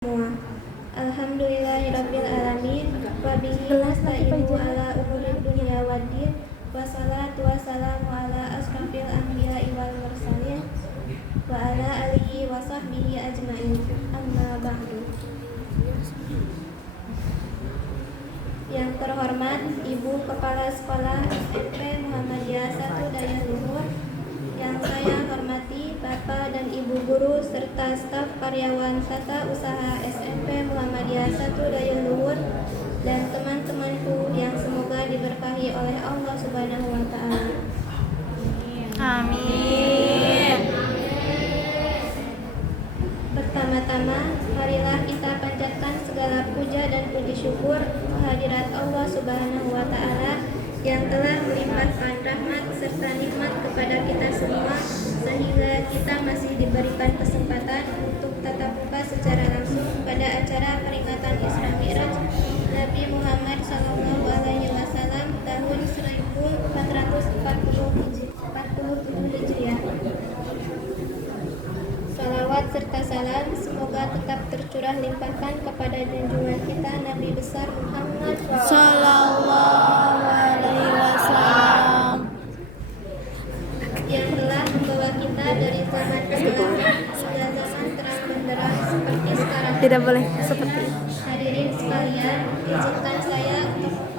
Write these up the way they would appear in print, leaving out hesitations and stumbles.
semua. Alhamdulillahirabbil alamin wa bihi nasta'inu ala umuri dunya waddin wassalatu wassalamu ala asrofil anbiya'i wal mursalin wa ala alihi wa sahbihi ajma'in. Amma ba'du. Yang terhormat Ibu Kepala Sekolah SMP Muhammadiyah 1 Dayahluhur, yang saya hormati Bapak dan Ibu guru serta staf karyawan tata usaha SMP Muhammadiyah 1 Dayahluhur, dan teman-temanku yang semoga diberkahi oleh Allah Subhanahu wa taala. Amin. Pertama-tama, marilah kita panjatkan segala puja dan puji syukur kehadirat Allah Subhanahu wa taala yang telah melimpahkan rahmat serta nikmat kepada kita semua, sehingga kita masih diberikan kesempatan untuk tatap muka secara langsung pada acara peringatan Isra Mi'raj Nabi Muhammad SAW tahun 1447 Hijriah. Salawat serta salam semoga tetap tercurah limpahkan kepada junjungan kita Nabi besar Muhammad Sallallahu alaihi wasallam, yang telah membawa kita dari zaman kegelapan hingga zaman terang benderang seperti sekarang. tidak boleh seperti Hadirin sekalian, izinkan saya untuk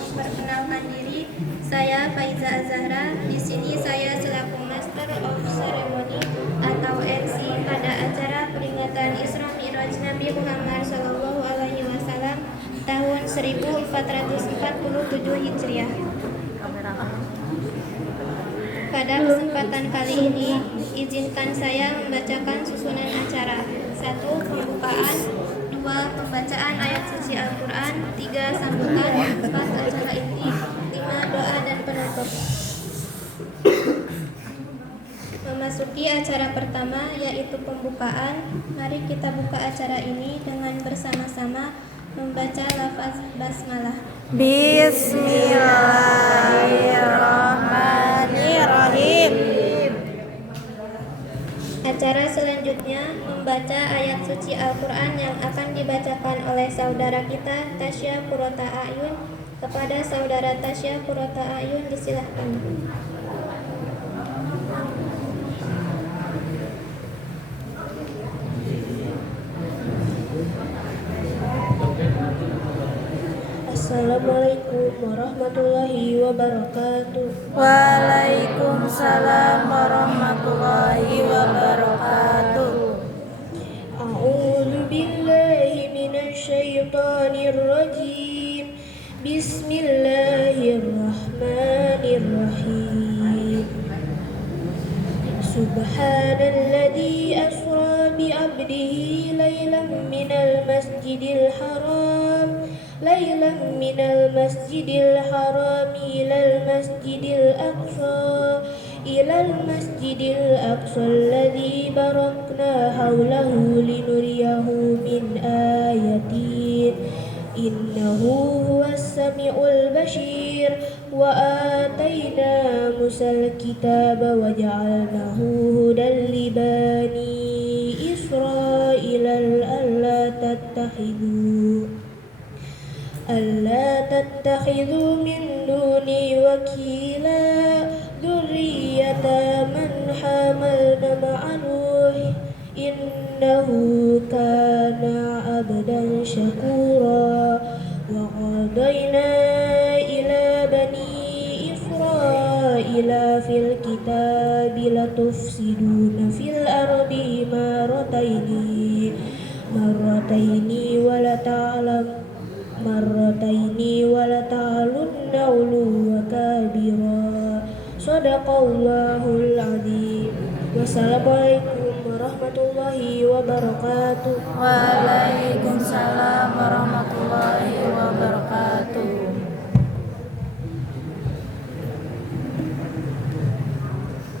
memperkenalkan diri. Saya Faiza Azahra. Di sini saya selaku Master of Ceremony atau MC pada acara peringatan Isra Mi'raj Nabi Muhammad SAW tahun 1447 Hijriah. Pada kesempatan kali ini, izinkan saya membacakan susunan acara. 1. Pembukaan, 2. Pembacaan ayat suci Al-Quran, 3. Sambutan, 4. Acara inti, 5. Doa dan penutup. Memasuki acara pertama, yaitu pembukaan. Mari kita buka acara ini dengan bersama-sama membaca lafaz basmalah. Bismillahirrahmanirrahim. Acara selanjutnya membaca ayat suci Al-Quran yang akan dibacakan oleh saudara kita Tasya Purota Ayun. Kepada saudara Tasya Purota Ayun disilahkan. Assalamualaikum warahmatullahi wabarakatuh. Waalaikumsalam warahmatullahi wabarakatuh. A'udzu billahi minasy syaithanir rajim. Bismillahirrahmanirrahim. Subhanalladzi asra bi 'abdihi lailan minal masjidil haram ilal masjidil aqsa alladzi barakna haulahu linuriyahu min ayatin innahu huwas samiul bashir wa atayna musal kitaba wa ja'alnahu hudan li bani israila alla tattakhidhu min duni wakila dzurriyyata man hamalna ma'a Nuh innahu kana 'abdan syakura wa qadayna ila bani Israila fil kitabi latufsiduna fil ardi marrataini wa la ta'alunna 'uluwan kabira. Shadaqallahul 'adzim. Wassalamualaikum warahmatullahi wabarakatuh. Waalaikumsalam warahmatullahi wabarakatuh.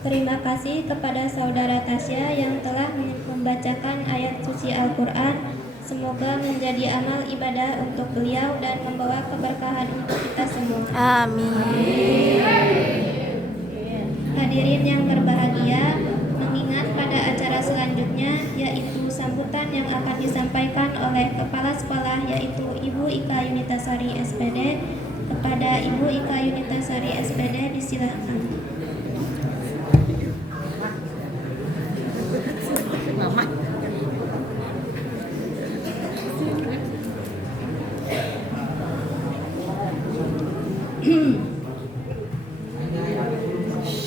Terima kasih kepada saudara Tasya yang telah membacakan ayat suci Al-Quran. Semoga menjadi amal ibadah untuk beliau dan membawa keberkahan untuk kita semua. Amin. Hadirin yang berbahagia, mengingat pada acara selanjutnya yaitu sambutan yang akan disampaikan oleh Kepala Sekolah yaitu Ibu Ika Yunitasari SPD. Kepada Ibu Ika Yunitasari SPD disilahkan.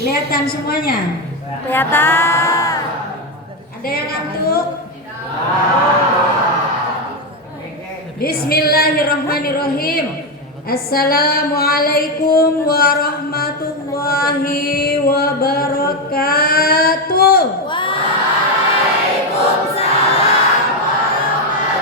Kelihatan semuanya? Kelihatan. Ada yang ngantuk? Bismillahirrahmanirrahim. Assalamualaikum warahmatullahi wabarakatuh. Waalaikumsalam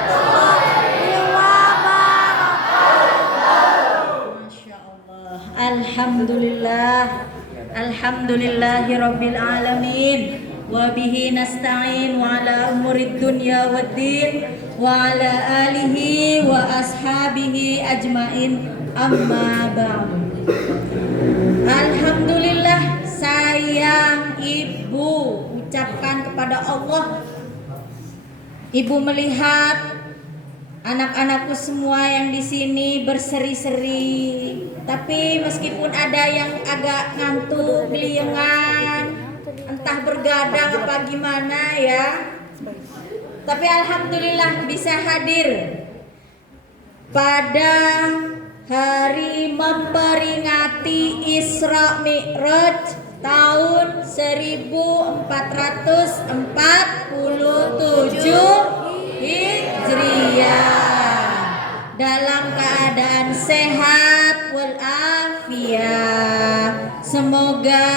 warahmatullahi wabarakatuh. Masya Allah. Alhamdulillah. Alhamdulillahirabbil alamin. Wa bihi nasta'in wa ala umurid dunya waddin wa ala alihi wa ashabihi ajmain. Amma ba'du. Alhamdulillah, sayang Ibu ucapkan kepada Allah. Ibu melihat anak-anakku semua yang di sini berseri-seri, tapi meskipun ada yang agak ngantuk, geliengan, entah bergadang apa gimana ya, tapi alhamdulillah bisa hadir pada hari memperingati Isra Mi'raj tahun 1447 Hijriah dalam keadaan sehat walafiat. Semoga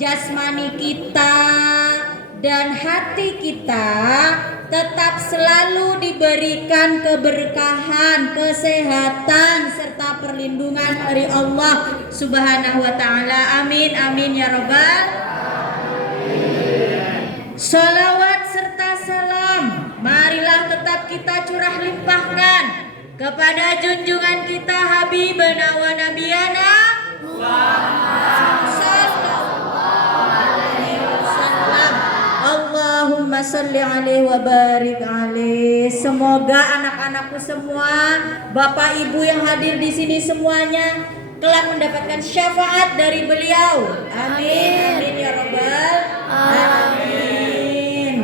jasmani kita dan hati kita tetap selalu diberikan keberkahan, kesehatan serta perlindungan dari Allah Subhanahu wa taala. Amin amin ya rabbal alamin. Shalawat serta salam marilah tetap kita curah limpahkan kepada junjungan kita Habibana wa Nabiyana Allahumma salli alaihi wa barik alaihi. Semoga anak-anakku semua, Bapak Ibu yang hadir di sini semuanya kelak mendapatkan syafaat dari beliau. Amin. Amin ya rabbal alamin.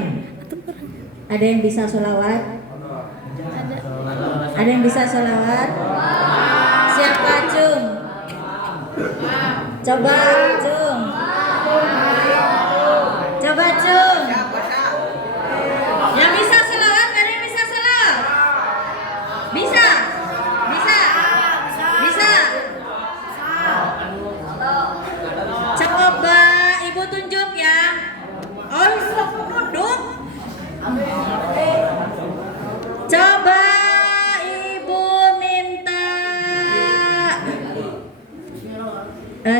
Ada yang bisa sholawat? Ada yang bisa sholawat? Siapa Cung? Coba Cung. Coba Cung. Yang bisa selawat, ada yang bisa selawat? Bisa? Bisa? Bisa? Coba Ibu tunjuk ya. Oh, sudah duduk. Coba Ibu minta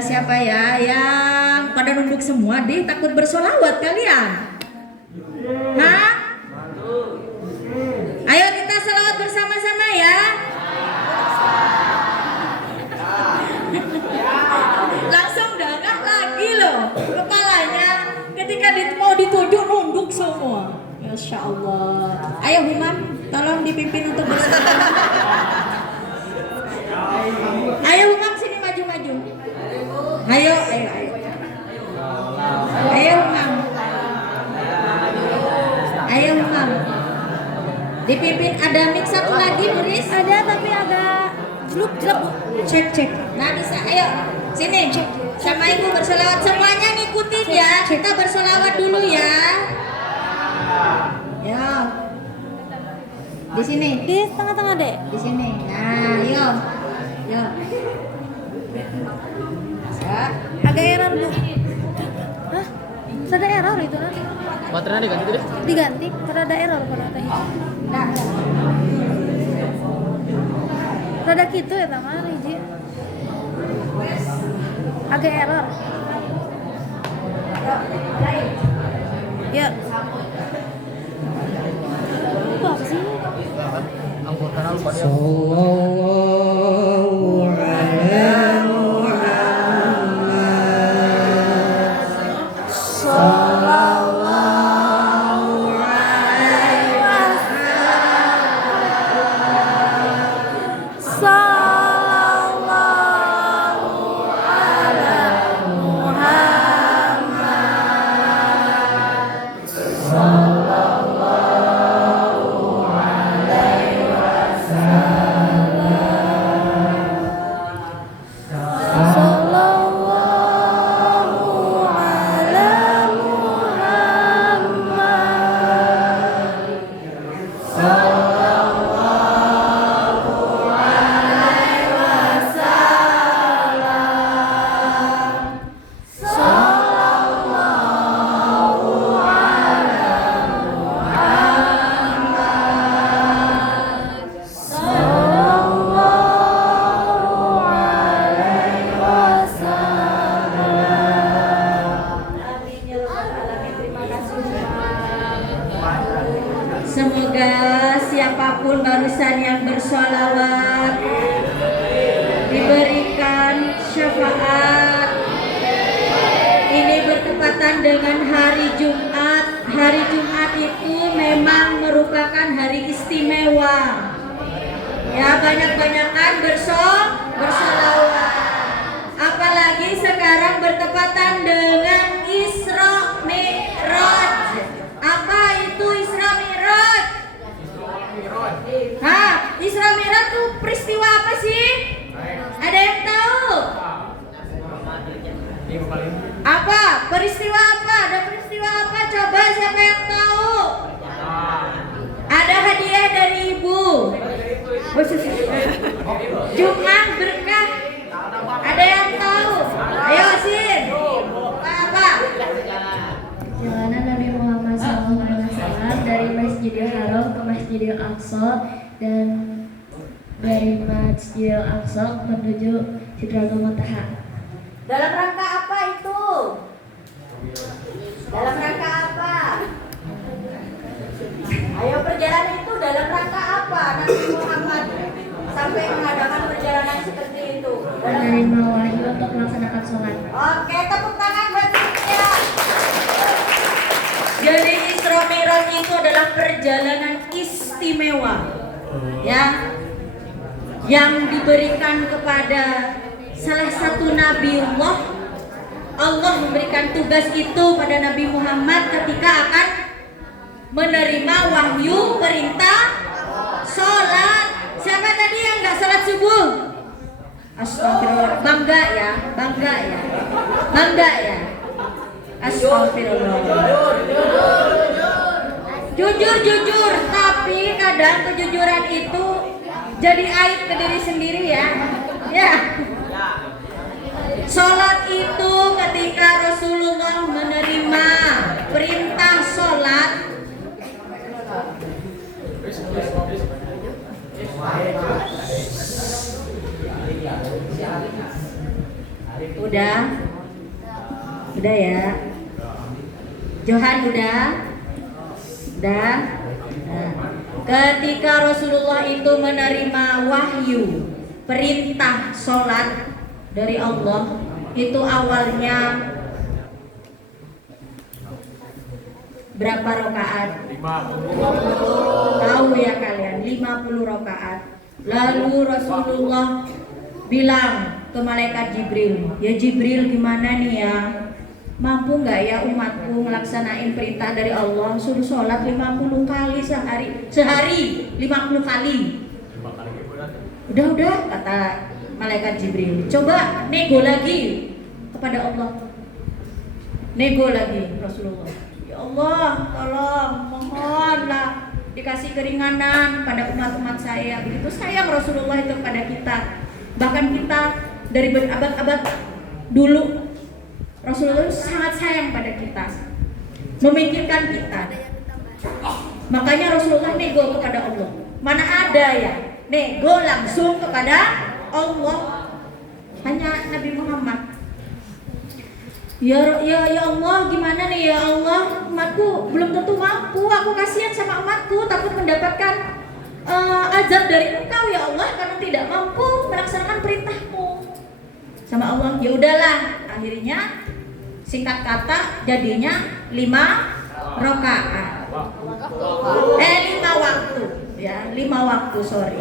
siapa ya yang pada nunduk semua deh, takut bersolawat kalian? Hah? Ayo kita selawat bersama-sama ya. Langsung dangah lagi loh kepalanya ketika mau ditunjuk nunduk semua. Masya Allah. Ayo Humam, tolong dipimpin untuk bersolawat. Ayo Humam sini maju-maju. Ayo. Ayo Humam. Ayo Humam. Dipimpin, ada mic satu lagi Muris? Ada tapi agak jelek. Cek. Nah bisa, ayo sini sama Ibu bersolawat. Semuanya ngikutin ya. Kita bersolawat dulu ya. Ya. Di sini. Di tengah-tengah deh. Di sini. Nah, yuk. Ya. Agak error bu. Hah? Ada error itu nanti. Baterainya diganti deh. Diganti. Karena ada error kalau ada hiji. Nah. Rada gitu ya teman hiji. Agak error. Ya. Itu apa sih? Ampun karena lupa dia. Sallallahu ala Muhammad. Sallallahu siapapun barusan yang bersolawat diberikan syafaat. Ini bertepatan dengan hari Jumat. Hari Jumat itu memang merupakan hari istimewa. Ya, banyak-banyakan bersolawat. Apalagi sekarang bertepatan dengan Isra Mi'raj. Apa itu Isra Mi'raj? Isra Mi'raj itu peristiwa apa sih? Ada yang tahu? Apa? Peristiwa apa? Ada peristiwa apa? Coba siapa yang tahu? Ada hadiah dari ibu. Jumat berkah. Ada yang tahu? Ayo Sin. Apa? Perjalanan Nabi Muhammad SAW dari Masjidil Haram ke Masjidil Aqsa dan dari Masjidil Aqsa menuju Sidratul Muntaha. Dalam rangka apa itu? Dalam rangka apa? Ayo, perjalanan itu dalam rangka apa? Nabi Muhammad sampai mengadakan perjalanan seperti itu. Menerima wahyu untuk melaksanakan sholat. Oke, tepuk tangan buat saya. Jadi Isra Mi'raj itu adalah perjalanan istimewa, ya, yang diberikan kepada salah satu Nabiullah. Allah memberikan tugas itu pada Nabi Muhammad ketika akan menerima wahyu perintah sholat. Siapa tadi yang nggak sholat subuh? Astagfirullah. Bangga ya. Astagfirullah. Jujur, tapi kadang kejujuran itu jadi aib ke diri sendiri ya. Ya. Sholat itu ketika Rasulullah menerima perintah sholat, udah ya, Johan udah. Nah, ketika Rasulullah itu menerima wahyu perintah sholat dari Allah, itu awalnya berapa rakaat? Tahu ya kalian, 50 rakaat. Lalu Rasulullah bilang ke malaikat Jibril, ya Jibril, gimana nih ya, mampu nggak ya umatku ngelaksanain perintah dari Allah, suruh sholat 50 kali sehari 50 kali. Udah kata malaikat Jibril, coba nego lagi kepada Allah. Nego lagi Rasulullah, ya Allah tolong, mohonlah dikasih keringanan pada umat-umat saya. Begitu sayang Rasulullah itu pada kita. Bahkan kita dari berabad-abad dulu, Rasulullah sangat sayang pada kita, memikirkan kita. Makanya Rasulullah nego kepada Allah. Mana ada ya nego langsung kepada Allah, hanya Nabi Muhammad. Ya Allah, gimana nih ya Allah, umatku belum tentu mampu. Aku kasihan sama umatku, takut mendapatkan azab dari Engkau ya Allah karena tidak mampu melaksanakan perintahmu. Sama Allah, ya udahlah. Akhirnya singkat kata jadinya 5 rakaat. 5 waktu ya, 5 waktu, sorry.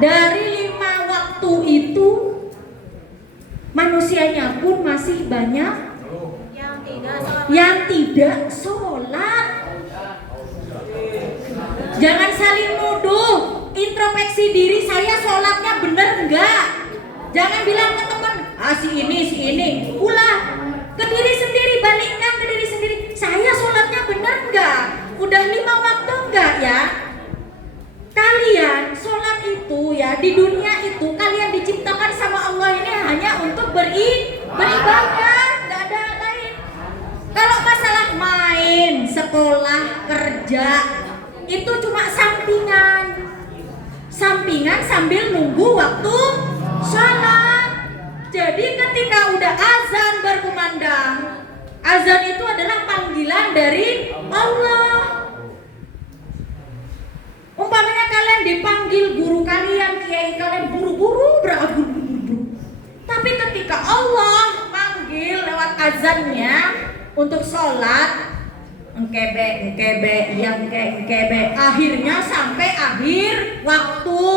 Dari 5 waktu itu manusianya pun masih banyak yang tidak sholat. Jangan saling nuduh, introspeksi diri, saya sholatnya bener enggak. Jangan bilang ke teman, si ini, ulah ke diri sendiri, balikkan ke diri sendiri, saya sholatnya bener enggak, udah 5 waktu enggak ya. Kalian sholat itu ya, di dunia itu kalian diciptakan sama Allah ini hanya untuk beribadah, gak ada lain. Kalau masalah main, sekolah, kerja, itu cuma sampingan sambil nunggu waktu sholat. Jadi ketika udah azan berkumandang, azan itu adalah panggilan dari Allah. Umpamanya kalian dipanggil guru kalian, kiai kalian buru-buru buru-buru. Tapi ketika Allah manggil lewat azannya untuk sholat, engkebe, akhirnya sampai akhir waktu.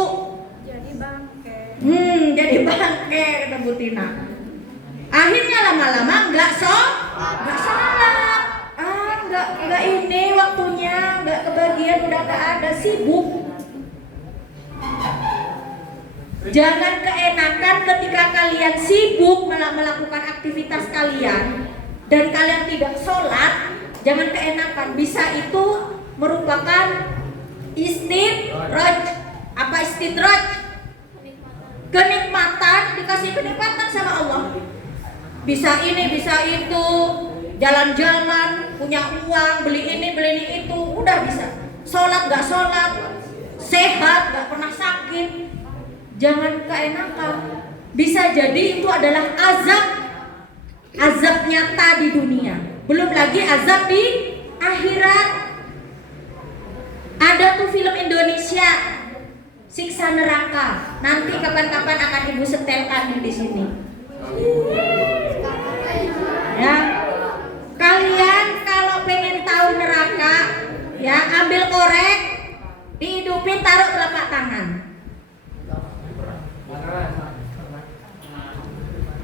Jadi bangke kata Bu Tina. Akhirnya lama-lama nggak sholat. Nggak ini waktunya, nggak kebagian, udah nggak ada, sibuk. Jangan keenakan ketika kalian sibuk melakukan aktivitas kalian dan kalian tidak sholat. Jangan keenakan, bisa itu merupakan istidraj. Apa istidraj? Kenikmatan, dikasih kenikmatan sama Allah. Bisa ini, bisa itu, jalan-jalan, punya uang, beli ini, beli itu, udah bisa. Sholat gak sholat, sehat, gak pernah sakit. Jangan keenakan. Bisa jadi itu adalah azab nyata di dunia. Belum lagi azab di akhirat. Ada tuh film Indonesia, Siksa Neraka. Nanti kapan-kapan akan ibu setelkan di sini. Ya, kalian kalau pengen tahu neraka, ya ambil korek, dihidupin, taruh telapak tangan.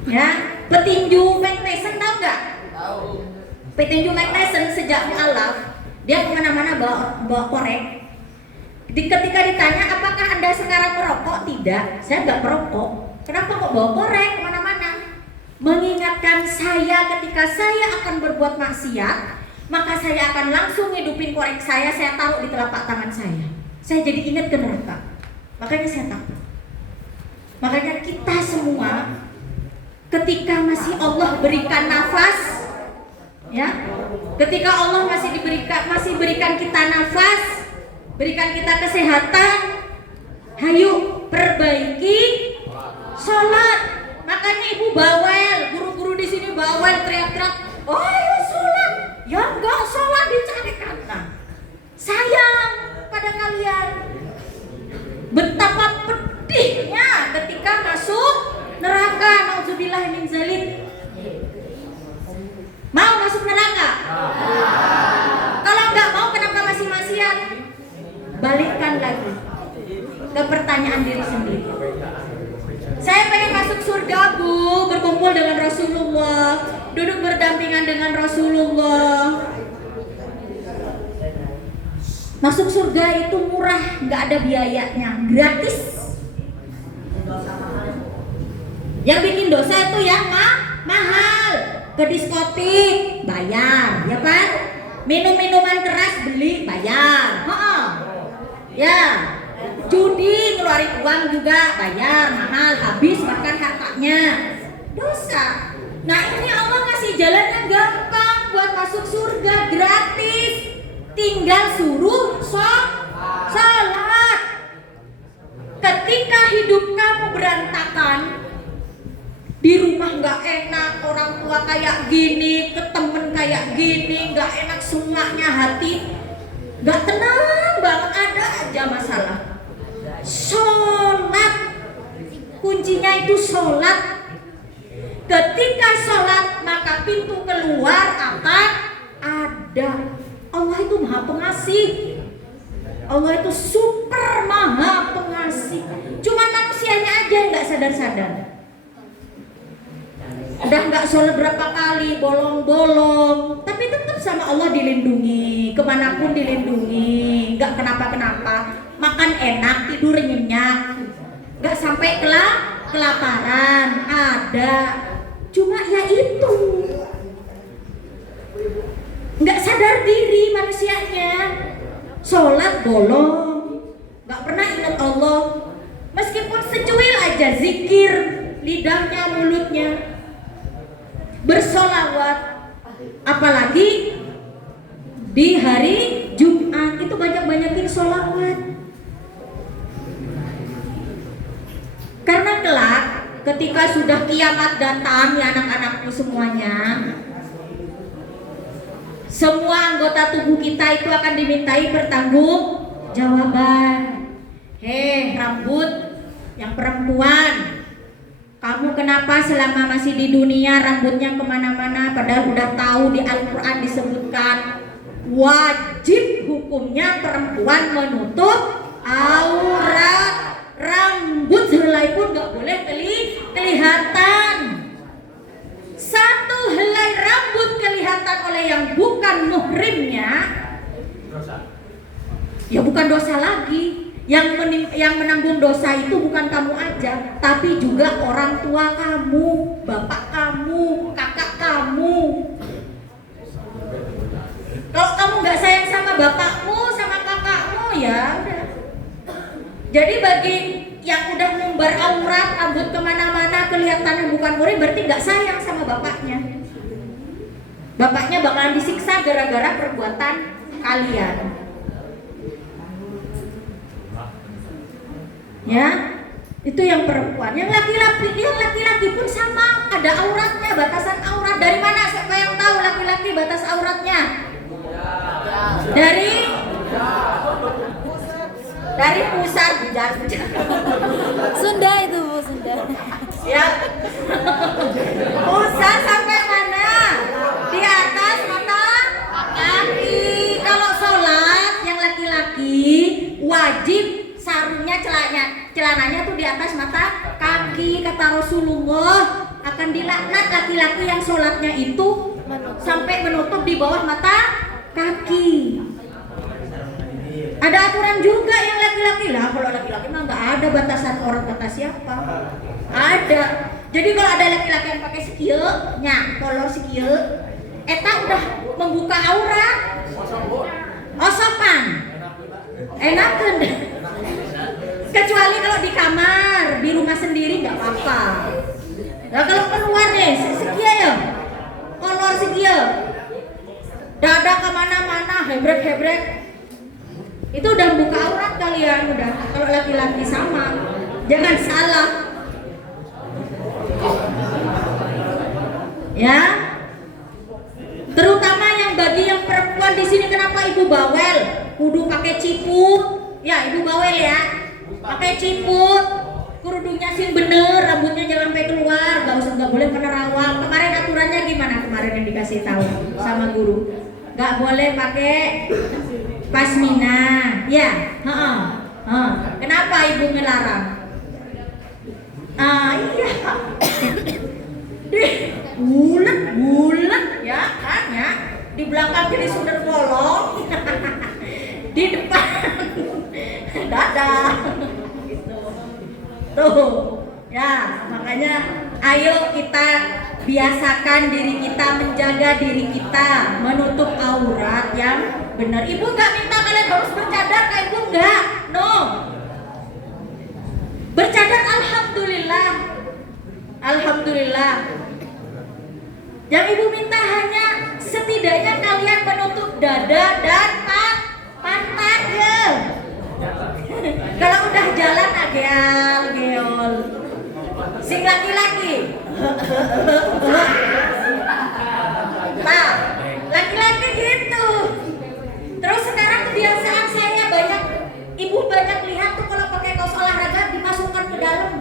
Ya, petinju Mike Tyson tahu nggak? Tahu. Petinju Mike Tyson sejak mualaf, dia kemana-mana bawa korek. Ketika ditanya apakah Anda sekarang merokok, tidak, saya nggak merokok. Kenapa kok bawa korek kemana-mana? Mengingatkan saya ketika saya akan berbuat maksiat, maka saya akan langsung hidupin korek saya taruh di telapak tangan saya. Saya jadi ingat ke neraka. Makanya saya takut. Makanya kita semua ketika masih Allah berikan nafas, ya, ketika Allah masih berikan kita nafas, berikan kita kesehatan, hayu perbaiki sholat. Makanya ibu bawel, guru-guru di sini bawel, teriak-teriak, oh ayo sholat, ya enggak sholat dicari kata. Sayang pada kalian. Betapa pedihnya ketika masuk neraka. Nauzubillah min zalik. Mau masuk neraka? Kalau enggak mau, kenapa masih maksiat? Balikkan lagi ke pertanyaan diri sendiri. Saya pengen masuk surga, Bu, berkumpul dengan Rasulullah, duduk berdampingan dengan Rasulullah. Masuk surga itu murah, nggak ada biayanya, gratis. Yang bikin dosa itu yang mahal. Ke diskotik bayar, ya kan? Minum-minuman keras beli bayar. Ya. Judi ngeluarin uang juga bayar, mahal, habis bahkan hartanya. Dosa. Nah, ini Allah ngasih jalannya gampang buat masuk surga, gratis. Tinggal suruh sholat. Ketika hidup kamu berantakan, di rumah nggak enak, orang tua kayak gini, ke temen kayak gini, nggak enak semuanya, hati nggak tenang banget, ada aja masalah. Sholat, kuncinya itu sholat. Ketika sholat, maka pintu keluar akan ada. Allah itu maha pengasih. Allah itu super maha pengasih. Cuman manusianya aja yang nggak sadar-sadar. Udah nggak sholat berapa kali, bolong-bolong, tapi tetap sama Allah dilindungi, kemanapun dilindungi, nggak kenapa-kenapa. Makan enak, tidur nyenyak, nggak sampai kelaparan, ada. Cuma ya itu, nggak sadar diri manusianya. Sholat bolong, nggak pernah ingat Allah. Meskipun secuil aja zikir, lidahnya, mulutnya bersolawat, apalagi di hari Jumat itu banyak-banyakin solawat. Karena kelak ketika sudah kiamat datang, ya anak-anakku semuanya, semua anggota tubuh kita itu akan dimintai pertanggungjawaban. Yang perempuan, kamu kenapa selama masih di dunia rambutnya kemana-mana, padahal udah tahu di Al-Quran disebutkan wajib hukumnya perempuan menutup aurat, rambut sehelai pun gak boleh kelihatan. Satu helai rambut kelihatan oleh yang bukan muhrimnya, ya bukan dosa lagi. Yang menanggung dosa itu bukan kamu aja, tapi juga orang tua kamu, bapak kamu, kakak kamu. Kalau kamu nggak sayang sama bapakmu, sama kakakmu, ya udah. Jadi bagi yang udah ngumbar aurat, rambut kemana-mana, kelihatannya bukan muhrim, berarti nggak sayang sama bapaknya. Bapaknya bakalan disiksa gara-gara perbuatan kalian. Ya, itu yang perempuan. Yang laki-laki pun sama, ada auratnya, batasan aurat. Dari mana? Siapa yang tahu laki-laki batas auratnya? Dari pusat. Sunda itu Bu, Sunda. Ya. Pusat sampai mana? Di atas mata kaki. Kalau sholat yang laki-laki wajib sarungnya, celananya tuh di atas mata kaki. Kata Rasulullah, akan dilaknat laki-laki yang sholatnya itu sampai menutup di bawah mata kaki. Ada aturan juga yang laki-laki lah. Kalau laki-laki mah nggak ada batasan orang kata siapa. Ada. Jadi kalau ada laki-laki yang pakai sekieu, kolor sekieu, eta udah membuka aurat. Osopan. Enakeun. Kecuali kalau di kamar, di rumah sendiri nggak apa-apa. Nah kalau keluar nih, sekieu ya, kolor sekieu, dada kemana-mana, hebrek, itu udah buka aurat kalian udah. Kalau laki-laki sama, jangan salah. Ya, terutama yang bagi yang perempuan di sini, kenapa ibu bawel? Kudu pakai ciput, ya ibu bawel ya. Pakai ciput, kerudungnya sih bener, rambutnya jangan sampai keluar, nggak boleh penerawang. Kemarin aturannya gimana kemarin yang dikasih tahu sama guru? Nggak boleh pakai pasmina, ya. Kenapa ibu ngelarang? Iya, bulat, ya kan ya. Di belakang jadi sundel bolong, di depan dada. Tuh, ya makanya ayo kita biasakan diri kita, menjaga diri kita, menutup aurat yang benar. Ibu nggak minta kalian harus bercadar, kayak ibu nggak, no. Bercadar alhamdulillah. Yang ibu minta hanya setidaknya kalian menutup dada dan pantat ya. Kalau udah jalan geol. Sing laki-laki. Nah, laki-laki gitu. Terus sekarang kebiasaan saya ibu banyak lihat tuh kalau pakai kaos olahraga dimasukkan ke dalam.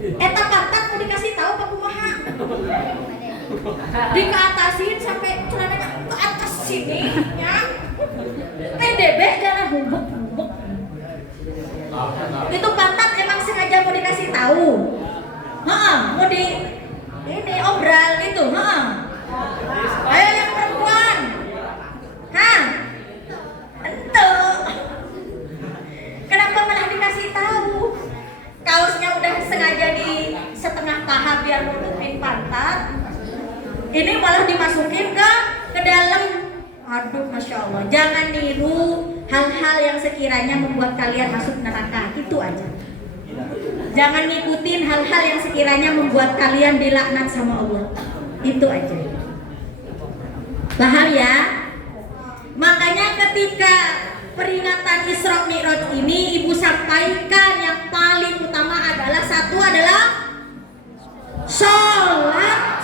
Eta pantat mau dikasih tahu ke kumaha. Dikeatasin sampai celananya ke atas sini ya. PDB jangan bubuk. Itu pantat emang sengaja mau dikasih tahu. Mau di ini obral gitu. Ayo yang perempuan. Ente. Kenapa malah dikasih tahu? Kaosnya udah sengaja di setengah paha biar nutupin pantat. Ini malah dimasukin ke dalam. Aduh, masya Allah. Jangan niru hal-hal yang sekiranya membuat kalian masuk neraka. Itu aja. Jangan ngikutin hal-hal yang sekiranya membuat kalian dilaknat sama Allah. Itu aja. Paham ya? Makanya ketika peringatan Isra Mi'raj ini ibu sampaikan yang paling utama adalah satu adalah sholat.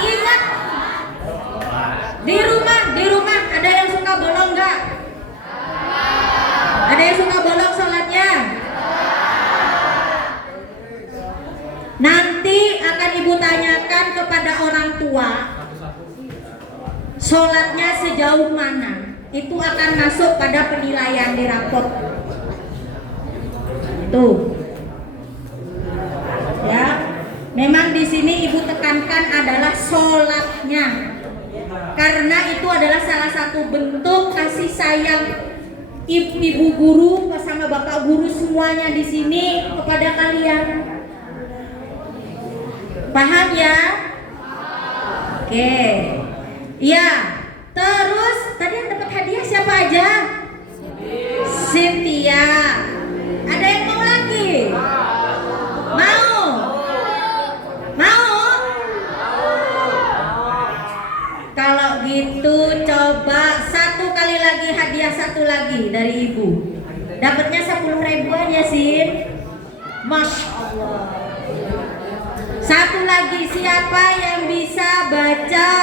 Ingat, di ditanyakan kepada orang tua sholatnya sejauh mana, itu akan masuk pada penilaian di rapot. Tuh. Ya. Memang di sini ibu tekankan adalah sholatnya. Karena itu adalah salah satu bentuk kasih sayang ibu guru bersama bapak guru semuanya di sini kepada kalian. Paham ya? Oke. Iya. Terus tadi yang dapat hadiah siapa aja? Cynthia. Ada yang mau lagi? Mau? Mau? Kalau gitu coba satu kali lagi hadiah satu lagi dari ibu. Dapatnya 10.000 aja sih. Masya Allah. Satu lagi, siapa yang bisa baca?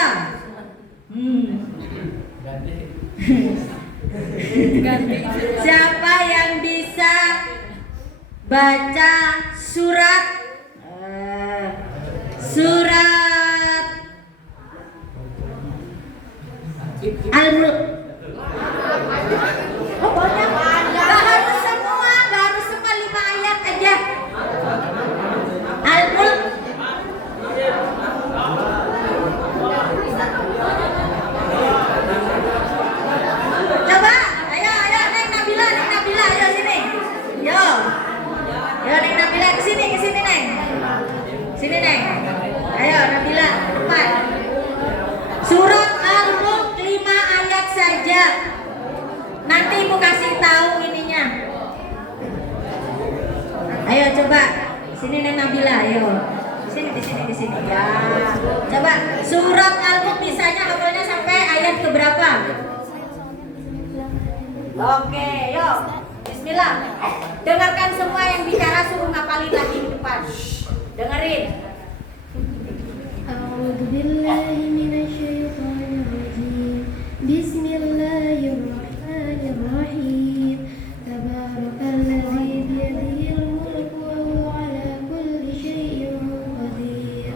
Siapa yang bisa baca surat Al-Mulk? Oh, banyak. Gak harus semua, 5 ayat aja. Al-Mulk. Coba, ayo Neng Nabila, ayo sini. Yo, Neng Nabila ke sini Neng. Sini Neng. Ayo Nabila, depan. Surat Al-Mulk 5 ayat saja. Nanti ibu kasih tahu ininya. Ayo coba, sini Neng Nabila, ayo. Di sini. Ya. Coba surat Al-Mulk bisanya hafalnya sampai ayat keberapa? Oke, yuk. Bismillah. Dengarkan semua yang bicara, suruh ngapalin lagi di depan. Dengerin. A'udzu billahi minasyaitonir rajim. Bismillahirrahmanirrahim. Tabarakalladzi biyadihil mulku wa huwa 'ala kulli syai'in qadir.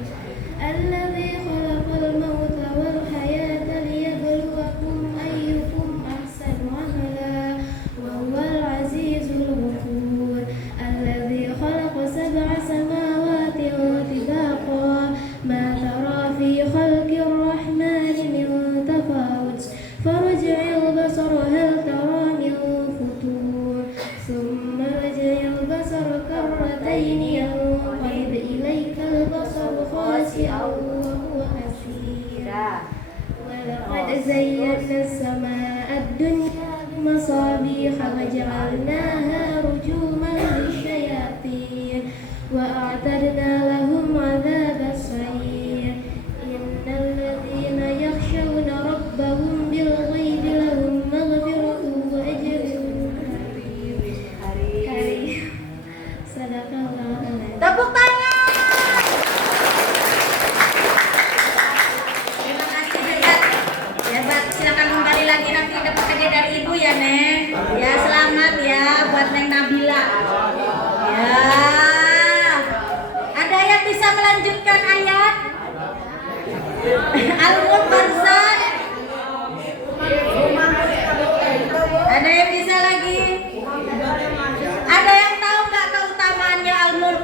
Alladzi khalaqal mauta wal hayata liyabluwakum ayyukum ahsanu 'amala wa huwal 'azizul ghafur. Alladzi khalaqa sab'a samawati tibaqa ma tara fi khalqir rahmani min tafawut farji'il basara hal tara min futur thumma rji'il basara karratayn yanqalib ilaykal basaru khasi'an wa huwa hasir. Walaqad zayyana as-samaa'a ad-dunya bimasabiha wa ja'alnaha rujuman lisyayatin wa a'tadna lahum 'adzabas sa'ir. Innal ladzina yakhshawna rabbahum bil ghaibi lahum maghfiratun wa ajrun karim. Sadaqallahu alazim. Tepuk tangan. Terima kasih hebat. Silakan kembali lagi, nanti dapat hadiah dari ibu ya Neng. Ya selamat ya buat Neng Nabila. Ya. Ada yang bisa melanjutkan ayat Al-Mulk barusan? Ada yang bisa lagi? Ada yang tahu nggak keutamaannya Al-Mulk?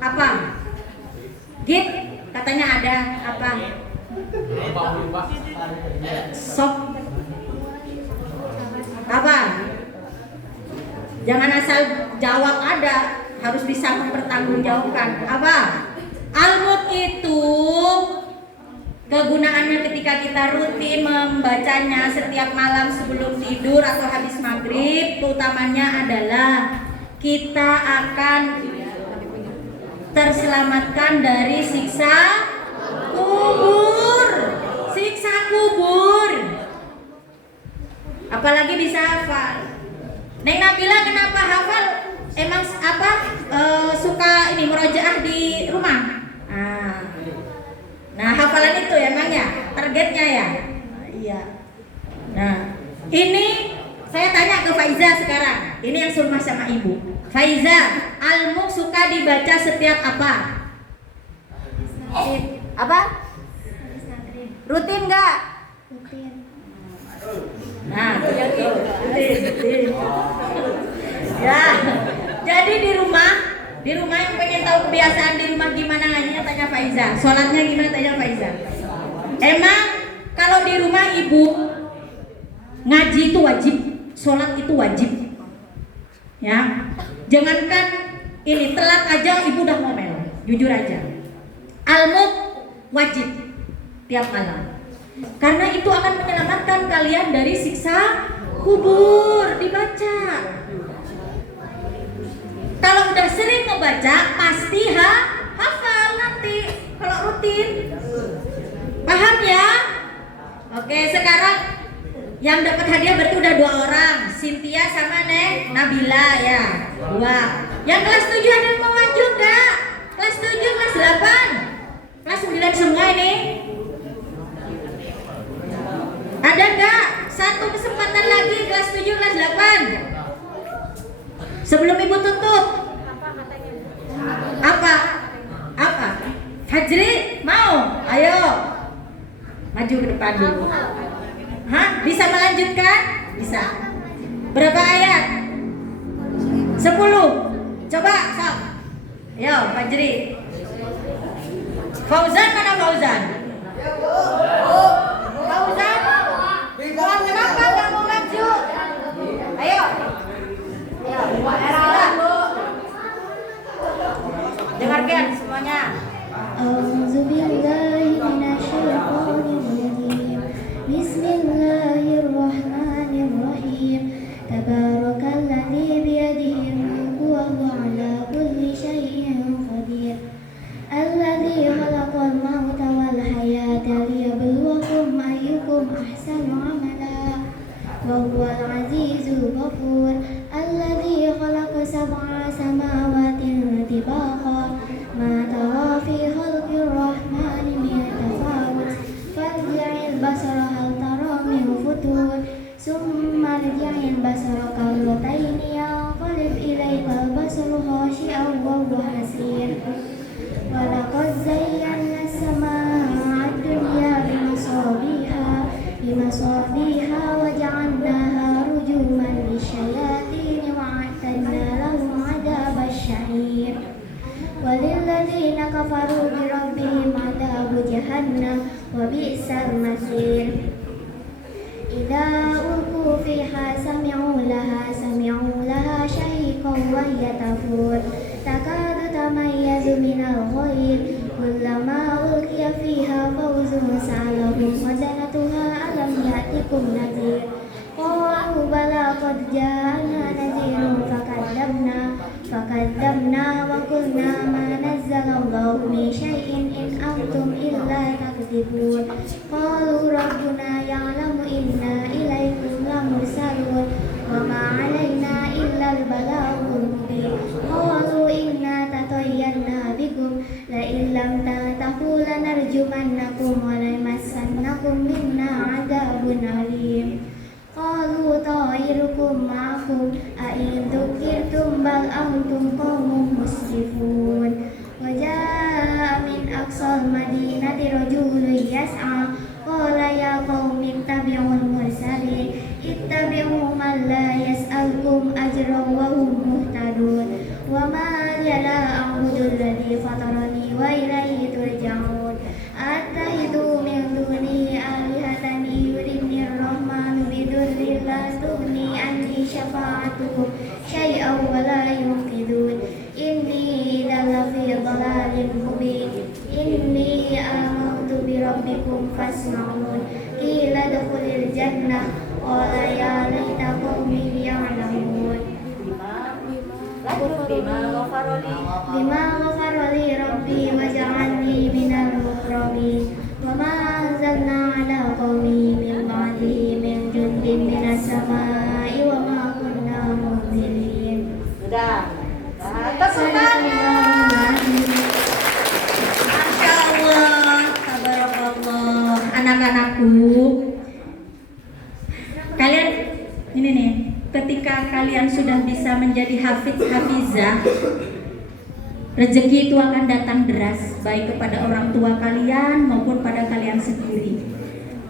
Apa? Git, katanya ada apa? Sok. Apa? Jangan asal jawab, ada, harus bisa mempertanggungjawabkan. Apa? Al-Mulk itu kegunaannya ketika kita rutin membacanya setiap malam sebelum tidur atau habis maghrib, keutamanya adalah kita akan terselamatkan dari siksa kubur. Siksa kubur. Apalagi bisa hafal. Neng Nabila kenapa hafal? Emang apa? Suka ini murojaah di rumah. Nah, hafalan itu emangnya targetnya ya. Iya. Nah, ini saya tanya ke Faiza sekarang. Ini yang suruh sama ibu. Faiza, Al-Mulk suka dibaca setiap apa? Apa? Habis maghrib. Rutin nggak? Rutin. Nah, rutin. Ya, jadi di rumah yang pengen tahu kebiasaan di rumah gimana ngajinya tanya Faiza. Sholatnya gimana tanya Faiza. Emang kalau di rumah ibu ngaji itu wajib, sholat itu wajib. Ya, jangankan ini telat aja ibu udah ngomel, jujur aja. Almuk wajib tiap malam. Karena itu akan menyelamatkan kalian dari siksa kubur, dibaca. Kalau udah sering ngebaca pasti hafal nanti kalau rutin. Paham ya? Oke, sekarang yang dapat hadiah berarti udah 2 orang, Cynthia sama Nabila ya. 2. Yang kelas 7 ada yang mau maju enggak? Kelas 7, kelas 8, kelas 9 semua ini. Ada enggak? Satu kesempatan lagi kelas 7, kelas 8. Sebelum ibu tutup. Apa? Fajri mau? Ayo. Maju ke depan dulu. Hah? Bisa melanjutkan? Bisa. Berapa ayat? 10. Coba, sok. Ayo, Fajri. Fauzan mana Fauzan? Fauzan? Kenapa nggak mau maju? Ayo. Dengarkan semuanya. A'udzubillahi minasyaitonirrajim. Bismillahirrahmanirrahim. Tabarakalladzi biyadihi mulku wa huwa ala kulli syai'in qadir. Alladzi khalaqal mauta wal hayata liyabluwakum ayyukum ahsanu amala. Wa huwal azizul ghafur. Alladzi khalaqa sab'a samawati tibaqa. Ma tara fi khalqir rahmani min tafawut. Farji'il basara hal tara min futur. Summa rji'il basara karrataini yanqalib ilaykal basaru khashi'an wa huwa hasir. Wa laqad zayyana as-samaa'a ad-dunya bimasabiha wa ja'alnaha rujuman lisyayatin wa a'tadna lahum 'adabasy sya'ir. Walilladzina kafaru bi rabbihim 'adzabu jahannam wa bi'sal masir. Idza ulqu fiha sami'u laha shahiqan wa hiya tafur. Takadu tamayyazu minal ghayr. Kullama ulqiya fiha fawzun sa'alahum khazanatuha alam ya'tikum nadhir. Qalu bala qad ja'ana nadhirun fakadzabna wa qulna ma nazzalallahu min syai'in in antum illa takdzibun. Qalu rabbuna ya'lamu inna ilaikum lamursalun wa ma 'alaina illa al-balaghul mubin. Qalu inna tatayyarna bikum la in lam tantahu lanarjumannakum wa la yamassannakum minna 'adzabun alim. Qalu ta'irukum ma'akum a in dzukirtum bal antum qaumun musrifun. Wa jaa'a min aqsal madinati rajulun yas'a qala ya qaumi ittabi'ul mursalin ittabi'u man la yas'alukum ajran wa hum muhtadun. Wa ma liya la a'budu alladhi fatarani wa ilayhi turja'un. Attakhidhu min dunihi alihatan yuridni ar-rahmanu bidurrin la tughni anni syafa'atuhum syai'an wa la yunqidun. Inni idza lafi dhalalin mubin. Inni amantu bi rabbikum fasma'un. Qila udkhulil jannah qala ya laita qaumi ya'lamun. Bima ghafarali rabbi wa ja'alni minal mukramin. Wa ma anzalna ala qaumi min ba'dihi min jundin minas samai wa ma kunna munzilin. Sudah. Tepuk tangan. Masya Allah, tabarakallah. Anak-anakku, kalian ini nih, ketika kalian sudah bisa menjadi hafizah, Rezeki itu akan datang deras, baik kepada orang tua kalian maupun pada kalian sendiri.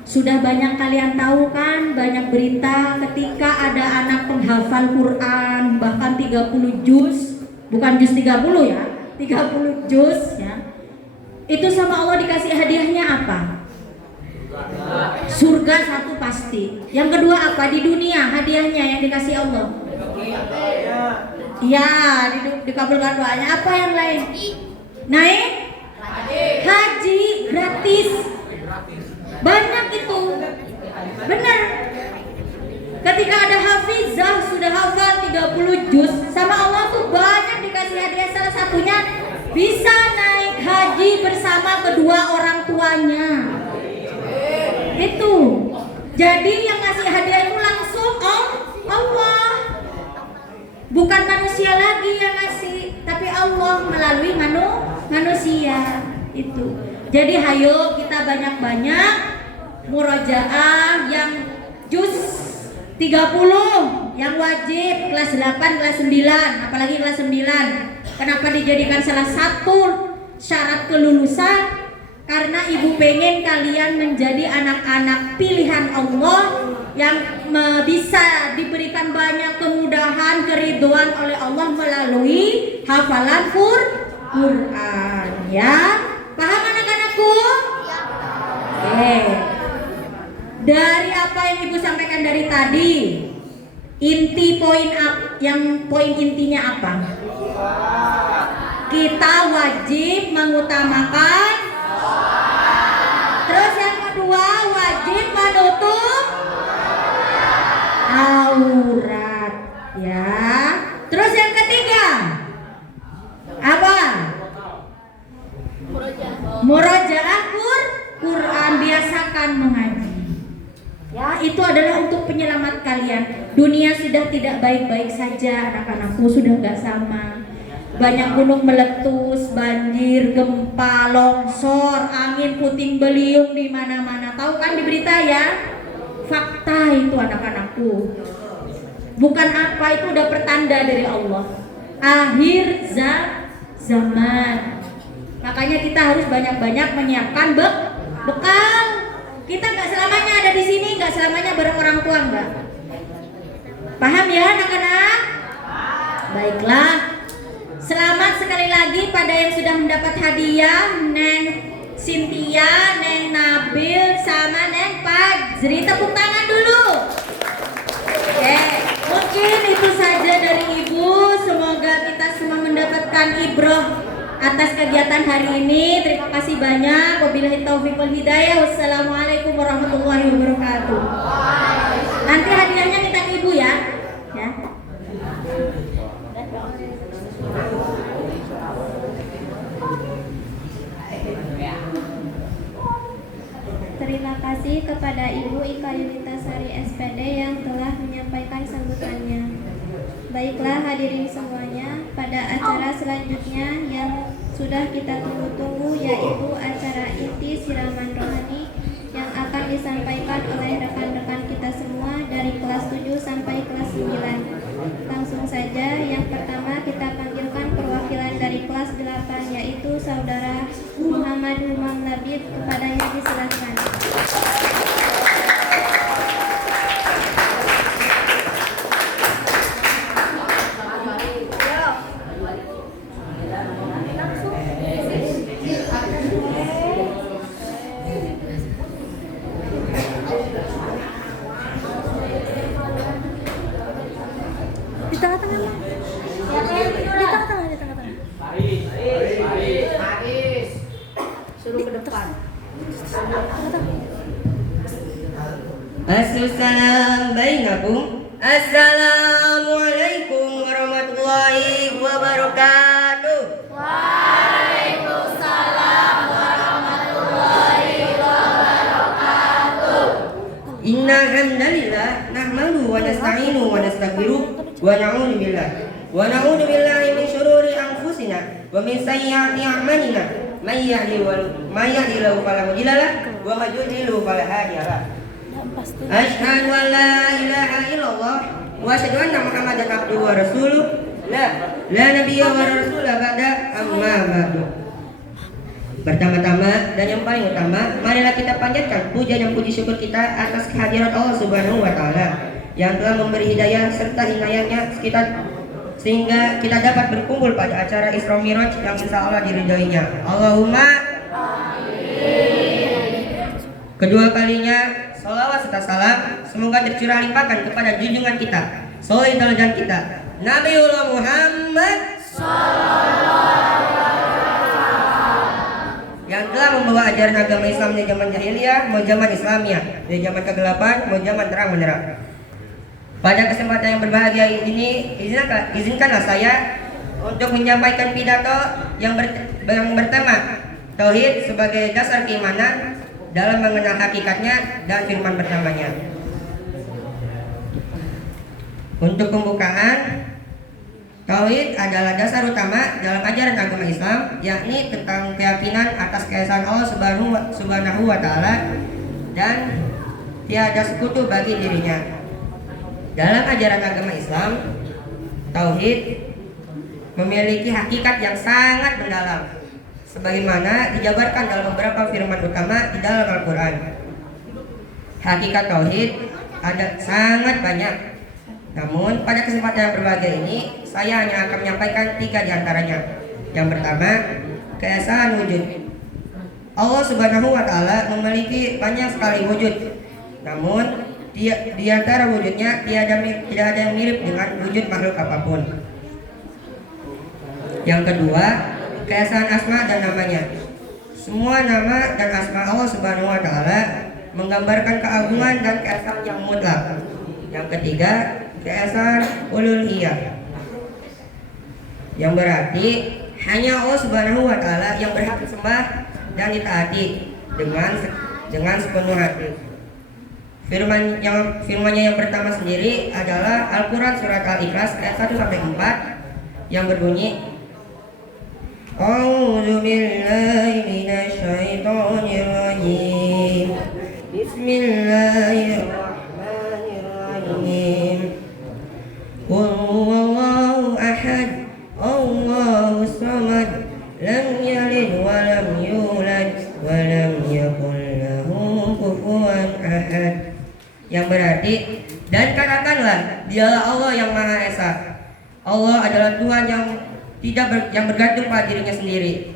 Sudah banyak kalian tahu kan, banyak berita ketika ada anak penghafal Quran, bahkan 30 juz, bukan juz 30 ya, 30 juz ya. Itu sama Allah dikasih hadiahnya apa? Surga satu pasti. Yang kedua apa? Di dunia hadiahnya yang dikasih Allah. Iya, dikabulkan doanya. Apa yang lain? Naik haji gratis. Banyak itu. Benar. Ketika ada hafizah sudah hafal 30 juz, sama Allah tuh banyak dikasih hadiah. Salah satunya bisa naik haji bersama kedua orang tuanya. Itu. Jadi yang ngasih hadiah itu langsung Allah. Bukan manusia lagi yang ngasih, tapi Allah melalui manusia itu. Jadi hayo kita banyak-banyak murojaah yang juz 30 yang wajib kelas 8, kelas 9, apalagi kelas 9. Kenapa dijadikan salah satu syarat kelulusan? Karena ibu pengen kalian menjadi anak-anak pilihan Allah yang bisa diberikan banyak kemudahan, keridhaan oleh Allah melalui hafalan Quran ya. Paham anak-anakku? Oke. Dari apa yang ibu sampaikan dari tadi, inti poin intinya apa? Kita wajib mengutamakan. Terus yang kedua wajib menutup aurat ya. Terus yang ketiga apa? Murojaah Quran, biasakan mengaji. Ya, itu adalah untuk penyelamat kalian. Dunia sudah tidak baik-baik saja, anak-anakku sudah nggak sama. Banyak gunung meletus, banjir, gempa, longsor, angin puting beliung di mana-mana. Tahu kan di berita ya? Fakta itu anak-anakku. Bukan apa, itu udah pertanda dari Allah. Akhir zaman. Makanya kita harus banyak-banyak menyiapkan bekal. Kita nggak selamanya ada di sini, nggak selamanya bareng orang tua, nggak. Paham ya anak-anak? Baiklah. Selamat sekali lagi pada yang sudah mendapat hadiah, Neng Cynthia, Neng Nabil, sama Neng Fajri. Tepuk tangan dulu. Oke, mungkin itu saja dari Ibu. Semoga kita semua mendapatkan ibroh atas kegiatan hari ini. Terima kasih banyak. Wabillahi taufiq wal hidayah. Wassalamualaikum warahmatullahi wabarakatuh. Nanti hadiahnya kita ke Ibu ya. Ya. Terima kasih kepada Ibu Ika Yunitasari SPD yang telah menyampaikan sambutannya. Baiklah hadirin semuanya, pada acara selanjutnya yang sudah kita tunggu-tunggu yaitu acara inti siraman rohani yang akan disampaikan oleh rekan-rekan kita semua dari kelas 7 sampai kelas 9. Langsung saja, yang pertama kita panggilkan perwakilan dari kelas 8 yaitu Saudara Muhammad Umam Labib, kepadanya diserahkan. Di tengah-tengah. Di tengah-tengah. Suruh ke depan. Assalamualaikum bainakum. Assalamualaikum warahmatullahi wabarakatuh. Waalaikumsalam warahmatullahi wabarakatuh. Innal hamdalillah nahmaduhu wa nasta'inu wa nastaghfiruh wa na'udzu billahi min shururi anfusina wa min sayyiati a'malina. May yahdihillahu fala mudilla lahu wa may yudlil fala hadiya lahu. Asyhadu an la ilaha illallah wa asyhadu anna Muhammadan abduhu wa rasuluh. La nabiyya wa rasula ba'da amma ba'du. Pertama-tama dan yang paling utama, marilah kita panjatkan puja dan puji syukur kita atas kehadiran Allah Subhanahu wa taala yang telah memberi hidayah serta inayahnya sehingga kita dapat berkumpul pada acara Isra Miraj yang insya Allah diridhoinya. Allahumma amin. Kedua kalinya, salawat serta salam semoga tercurah limpahkan kepada junjungan kita, suri teladan kita, Nabiullah Muhammad yang telah membawa ajaran agama Islam dari zaman jahiliyah mau zaman Islamiyah, dari zaman kegelapan mau zaman terang benderang. Pada kesempatan yang berbahagia ini, izinkanlah saya untuk menyampaikan pidato yang bertema Tauhid sebagai dasar keimanan dalam mengenal hakikatnya dan firman pertamanya. Untuk pembukaan, Tauhid adalah dasar utama dalam ajaran agama Islam, yakni tentang keyakinan atas keesaan Allah Subhanahu wa taala dan tiada sekutu bagi dirinya. Dalam ajaran agama Islam, Tauhid memiliki hakikat yang sangat mendalam, sebagaimana dijabarkan dalam beberapa firman utama di dalam Al-Quran. Hakikat Tauhid ada sangat banyak, namun pada kesempatan yang berbahagia ini saya hanya akan menyampaikan 3 di antaranya. Yang pertama, keesaan wujud. Allah Subhanahu wa taala memiliki banyak sekali wujud, namun di antara wujudnya tidak ada yang mirip dengan wujud makhluk apapun. Yang kedua, keesaan asma dan namanya. Semua nama dan asma Allah Subhanahu wa taala menggambarkan keagungan dan keesaan yang mutlak. Yang ketiga, keesaan uluhiyah, yang berarti hanya Allah Subhanahu wa taala yang berhak disembah dan ditaati dengan sepenuh hati. Firmannya yang pertama sendiri adalah Al-Quran surat Al-Ikhlas ayat 1-4 yang berbunyi, A'udzu billahi minasy syaithanir rajim. Bismillahirrahmanirrahim. Qul huwallahu ahad, Allahus samad, lam yalid wa lam yulad wa lam yakul lahu kufuwan ahad. Yang berarti, dan katakanlah dialah Allah yang Maha Esa. Allah adalah Tuhan yang bergantung pada dirinya sendiri.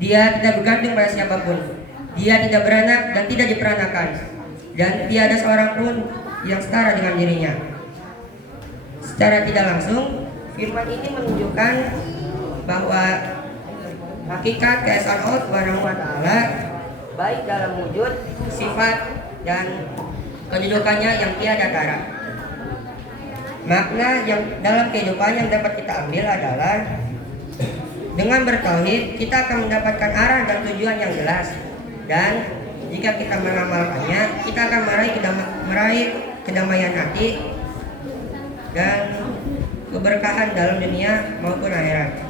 Dia tidak bergantung pada siapapun. Dia tidak beranak dan tidak diperanakan, dan tiada seorang pun yang setara dengan dirinya. Secara tidak langsung, firman ini menunjukkan bahwa hakikat keesaan Allah Subhanahu wa taala baik dalam wujud, sifat, dan kedudukannya yang tiada tara. Makna yang dalam kehidupan yang dapat kita ambil adalah dengan bertauhid kita akan mendapatkan arah dan tujuan yang jelas, dan jika kita mengamalkannya kita akan meraih kedamaian hati dan keberkahan dalam dunia maupun akhirat.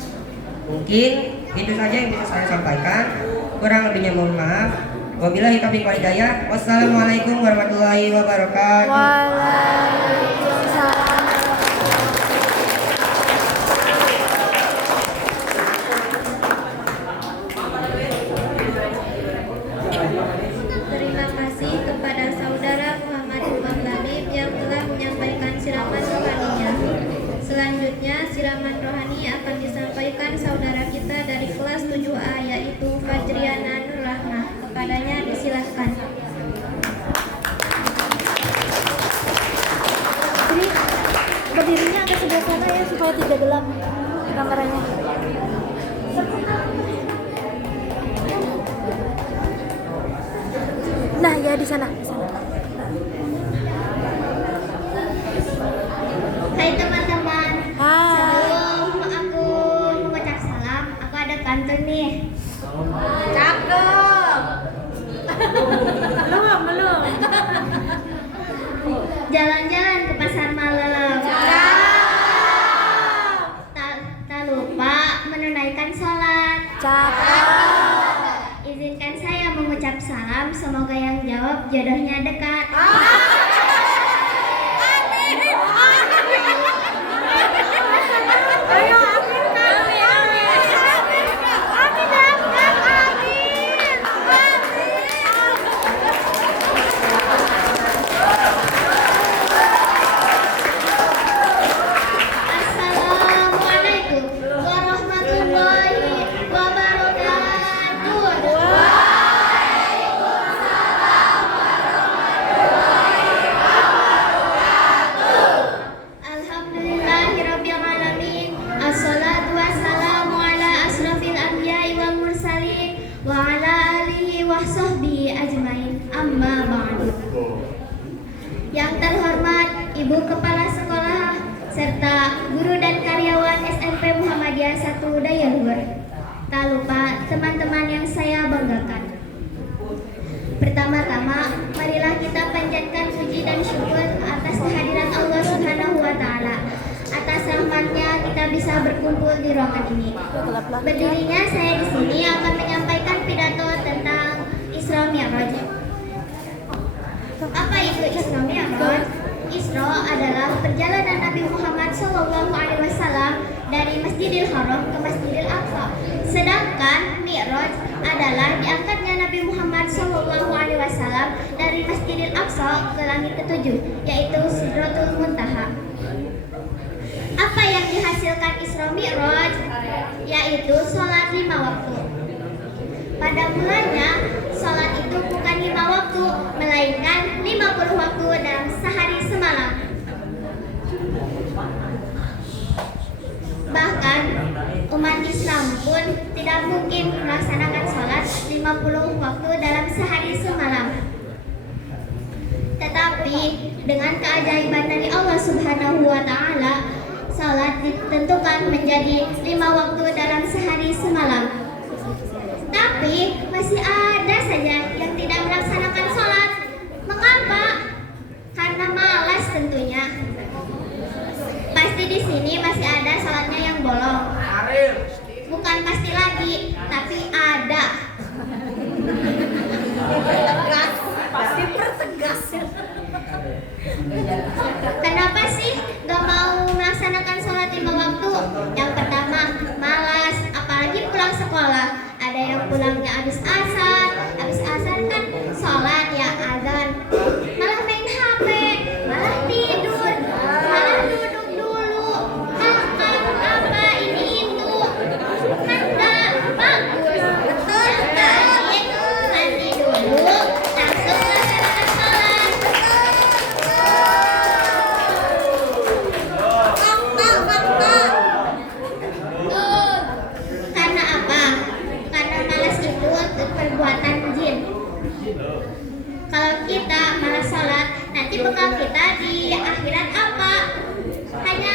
Mungkin itu saja yang bisa saya sampaikan, kurang lebihnya mohon maaf. Wabillahi taufiq wal hidayah. Wassalamualaikum warahmatullahi wabarakatuh. Waalaikumsalam. Terima kasih kepada saudara Muhammad Imam Labib yang telah menyampaikan siraman rohaninya. Selanjutnya siraman rohani akan disampaikan saudara kita dari kelas 7A, yaitu Fajriana Nur Rahmah. Kepadanya disilahkan. Jadi berdirinya agak sebelah sana ya supaya tidak gelap kameranya. Nah ya di sana. Hai teman-teman. Hai. Sebelum aku mengucap salam, aku ada pantun nih. Belum. Jalan-jalan ke pasar malam. Tak lupa menunaikan sholat. Izinkan saya mengucap salam, semoga yang jawab jodohnya dekat. Amin. Ibu Kepala Sekolah, serta guru dan karyawan SMP Muhammadiyah 1 Dayaluhur. Tak lupa teman-teman yang saya banggakan. Pertama-tama, marilah kita panjatkan puji dan syukur atas kehadiran Allah Subhanahu wa Ta'ala. Atas rahmatnya kita bisa berkumpul di ruangan ini. Berdirinya saya di sini akan menyampaikan pidato tentang Isra Mi'raj. Apa itu Isra Mi'raj? Isra adalah perjalanan Nabi Muhammad SAW dari Masjidil Haram ke Masjidil Aqsa. Sedangkan Mi'raj adalah diangkatnya Nabi Muhammad SAW dari Masjidil Aqsa ke langit ketujuh, yaitu Sidratul Muntaha. Apa yang dihasilkan Isra Mi'raj? Yaitu sholat 5 waktu. Pada mulanya, sholat itu bukan 5 waktu, melainkan 50 waktu dalam sehari semalam. Bahkan, umat Islam pun tidak mungkin melaksanakan sholat 50 waktu dalam sehari semalam. Tetapi, dengan keajaiban dari Allah Subhanahu wa Ta'ala, sholat ditentukan menjadi 5 waktu dalam sehari semalam. Tapi masih ada saja yang tidak melaksanakan sholat. Mengapa? Karena malas tentunya. Pasti di sini masih ada sholatnya yang bolong. Bukan pasti lagi, tapi ada. Pasti pertegas. Kenapa sih gak mau melaksanakan sholat 5 waktu? Yang pertama, malas, apalagi pulang sekolah. Ada yang pulangnya habis asar kan sholat ya azan, malah main HP, malah tidur, malah duduk dulu, makan apa ini itu, kan gak bagus. Yang baik, mandi dulu, langsung melaksanakan sholat. Karena apa? Karena malas itu perbuatan jin. Kalau kita malas sholat, nanti bekal kita di akhirat apa? Hanya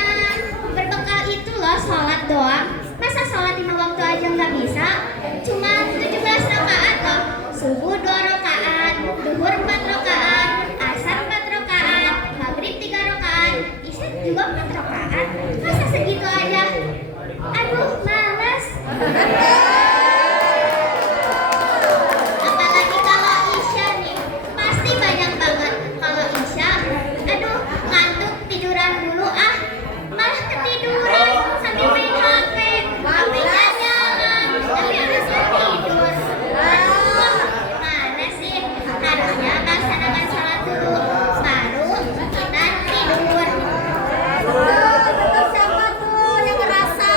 berbekal itu loh, sholat doang. Masa sholat 5 waktu aja nggak bisa? Cuma 17 rakaat loh. Subuh 2 rakaat, duhur 4 rakaat, asar 4 rakaat, maghrib 3 rakaat, isya juga 4 rakaat. Masa segitu aja? Aduh, malas. Apalagi kalau isya nih, pasti banyak banget. Kalau isya, aduh, ngantuk, tiduran dulu ah. Malah ketiduran sambil main HP. HP-nya jalan, tapi harusnya tidur. Aduh, mana sih? Harusnya laksanakan sholat dulu, baru kita tidur. Siapa tuh yang ngerasa?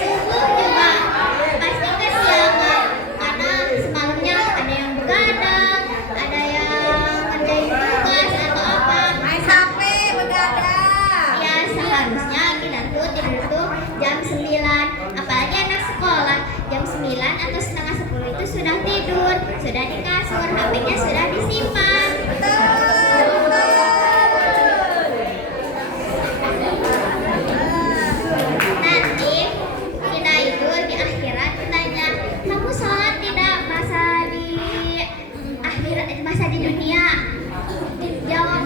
Subuh juga pasti kesiangan karena semalamnya ada yang begadang, ada yang ngerjain tugas atau apa. Main HP begadang. Ya seharusnya kita tuh tidur tuh jam 9. Apalagi anak sekolah jam 9 atau setengah 10 itu sudah tidur, sudah di kasur, HP-nya sudah disimpan. Nanti kita itu di akhirat ditanya, kamu sholat tidak masa di akhirat, masa di dunia? Jawab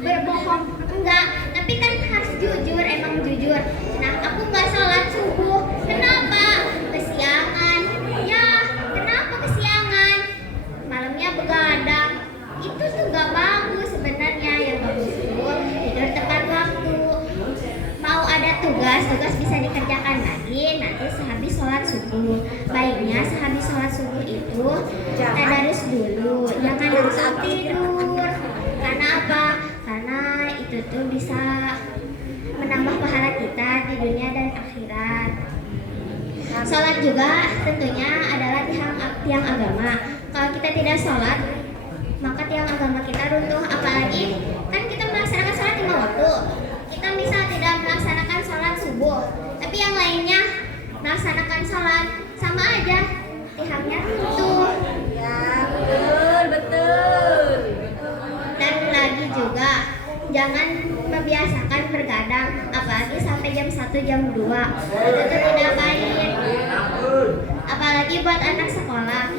berbohong, enggak. Tapi kan harus jujur, emang jujur. Nah, aku nggak sholat subuh. Kenapa? Kesiangan. Ya, kenapa kesiangan? Malamnya begadang. Itu tuh nggak bagus sebenarnya. Yang bagus itu tidur tepat waktu. Mau ada tugas bisa dikerjakan lagi nanti sehabis sholat subuh. Baiknya sehabis sholat subuh itu tadarus dulu, jangan langsung tidur. Karena apa? Karena itu tuh bisa menambah pahala kita di dunia dan akhirat. Sholat juga tentunya adalah tiang agama. Kalau kita tidak sholat, maka tiang agama kita runtuh. Apalagi kan kita melaksanakan sholat 5 waktu. Kita misal tidak melaksanakan sholat subuh, tapi yang lainnya melaksanakan sholat, sama aja. Fatihahnya runtuh. Ya, betul, betul. Dan lagi juga jangan membiasakan bergadang, apalagi sampai jam 1 jam 2. Itu tuh tidak baik. Apalagi buat anak sekolah.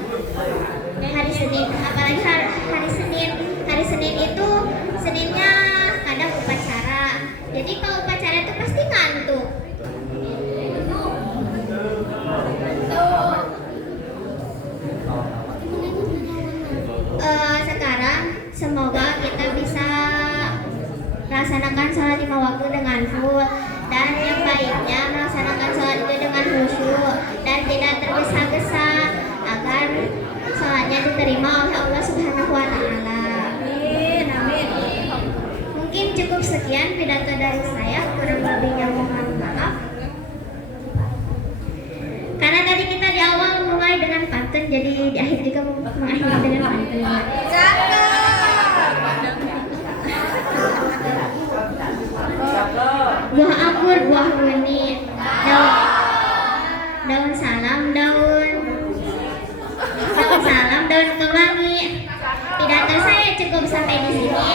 Hari Senin, apalagi hari Senin. Hari Senin itu Seninnya kadang upacara. Jadi kalau upacara itu pasti ngantuk. Sekarang semoga kita bisa melaksanakan sholat 5 waktu dengan full, dan yang baiknya melaksanakan sholat itu dengan khusyuk dan tidak tergesa-gesa agar sholatnya diterima oleh Allah Subhanahu wa Ta'ala. Amin, amin. Mungkin cukup sekian pidato dari saya, kurang lebihnya mohon maaf. Karena tadi kita di awal mulai dengan pantun, jadi di akhir juga mengakhiri dengan pantun. Buah anggur, buah wuni, daun salam, daun kemangi. Pidato saya cukup sampai di sini.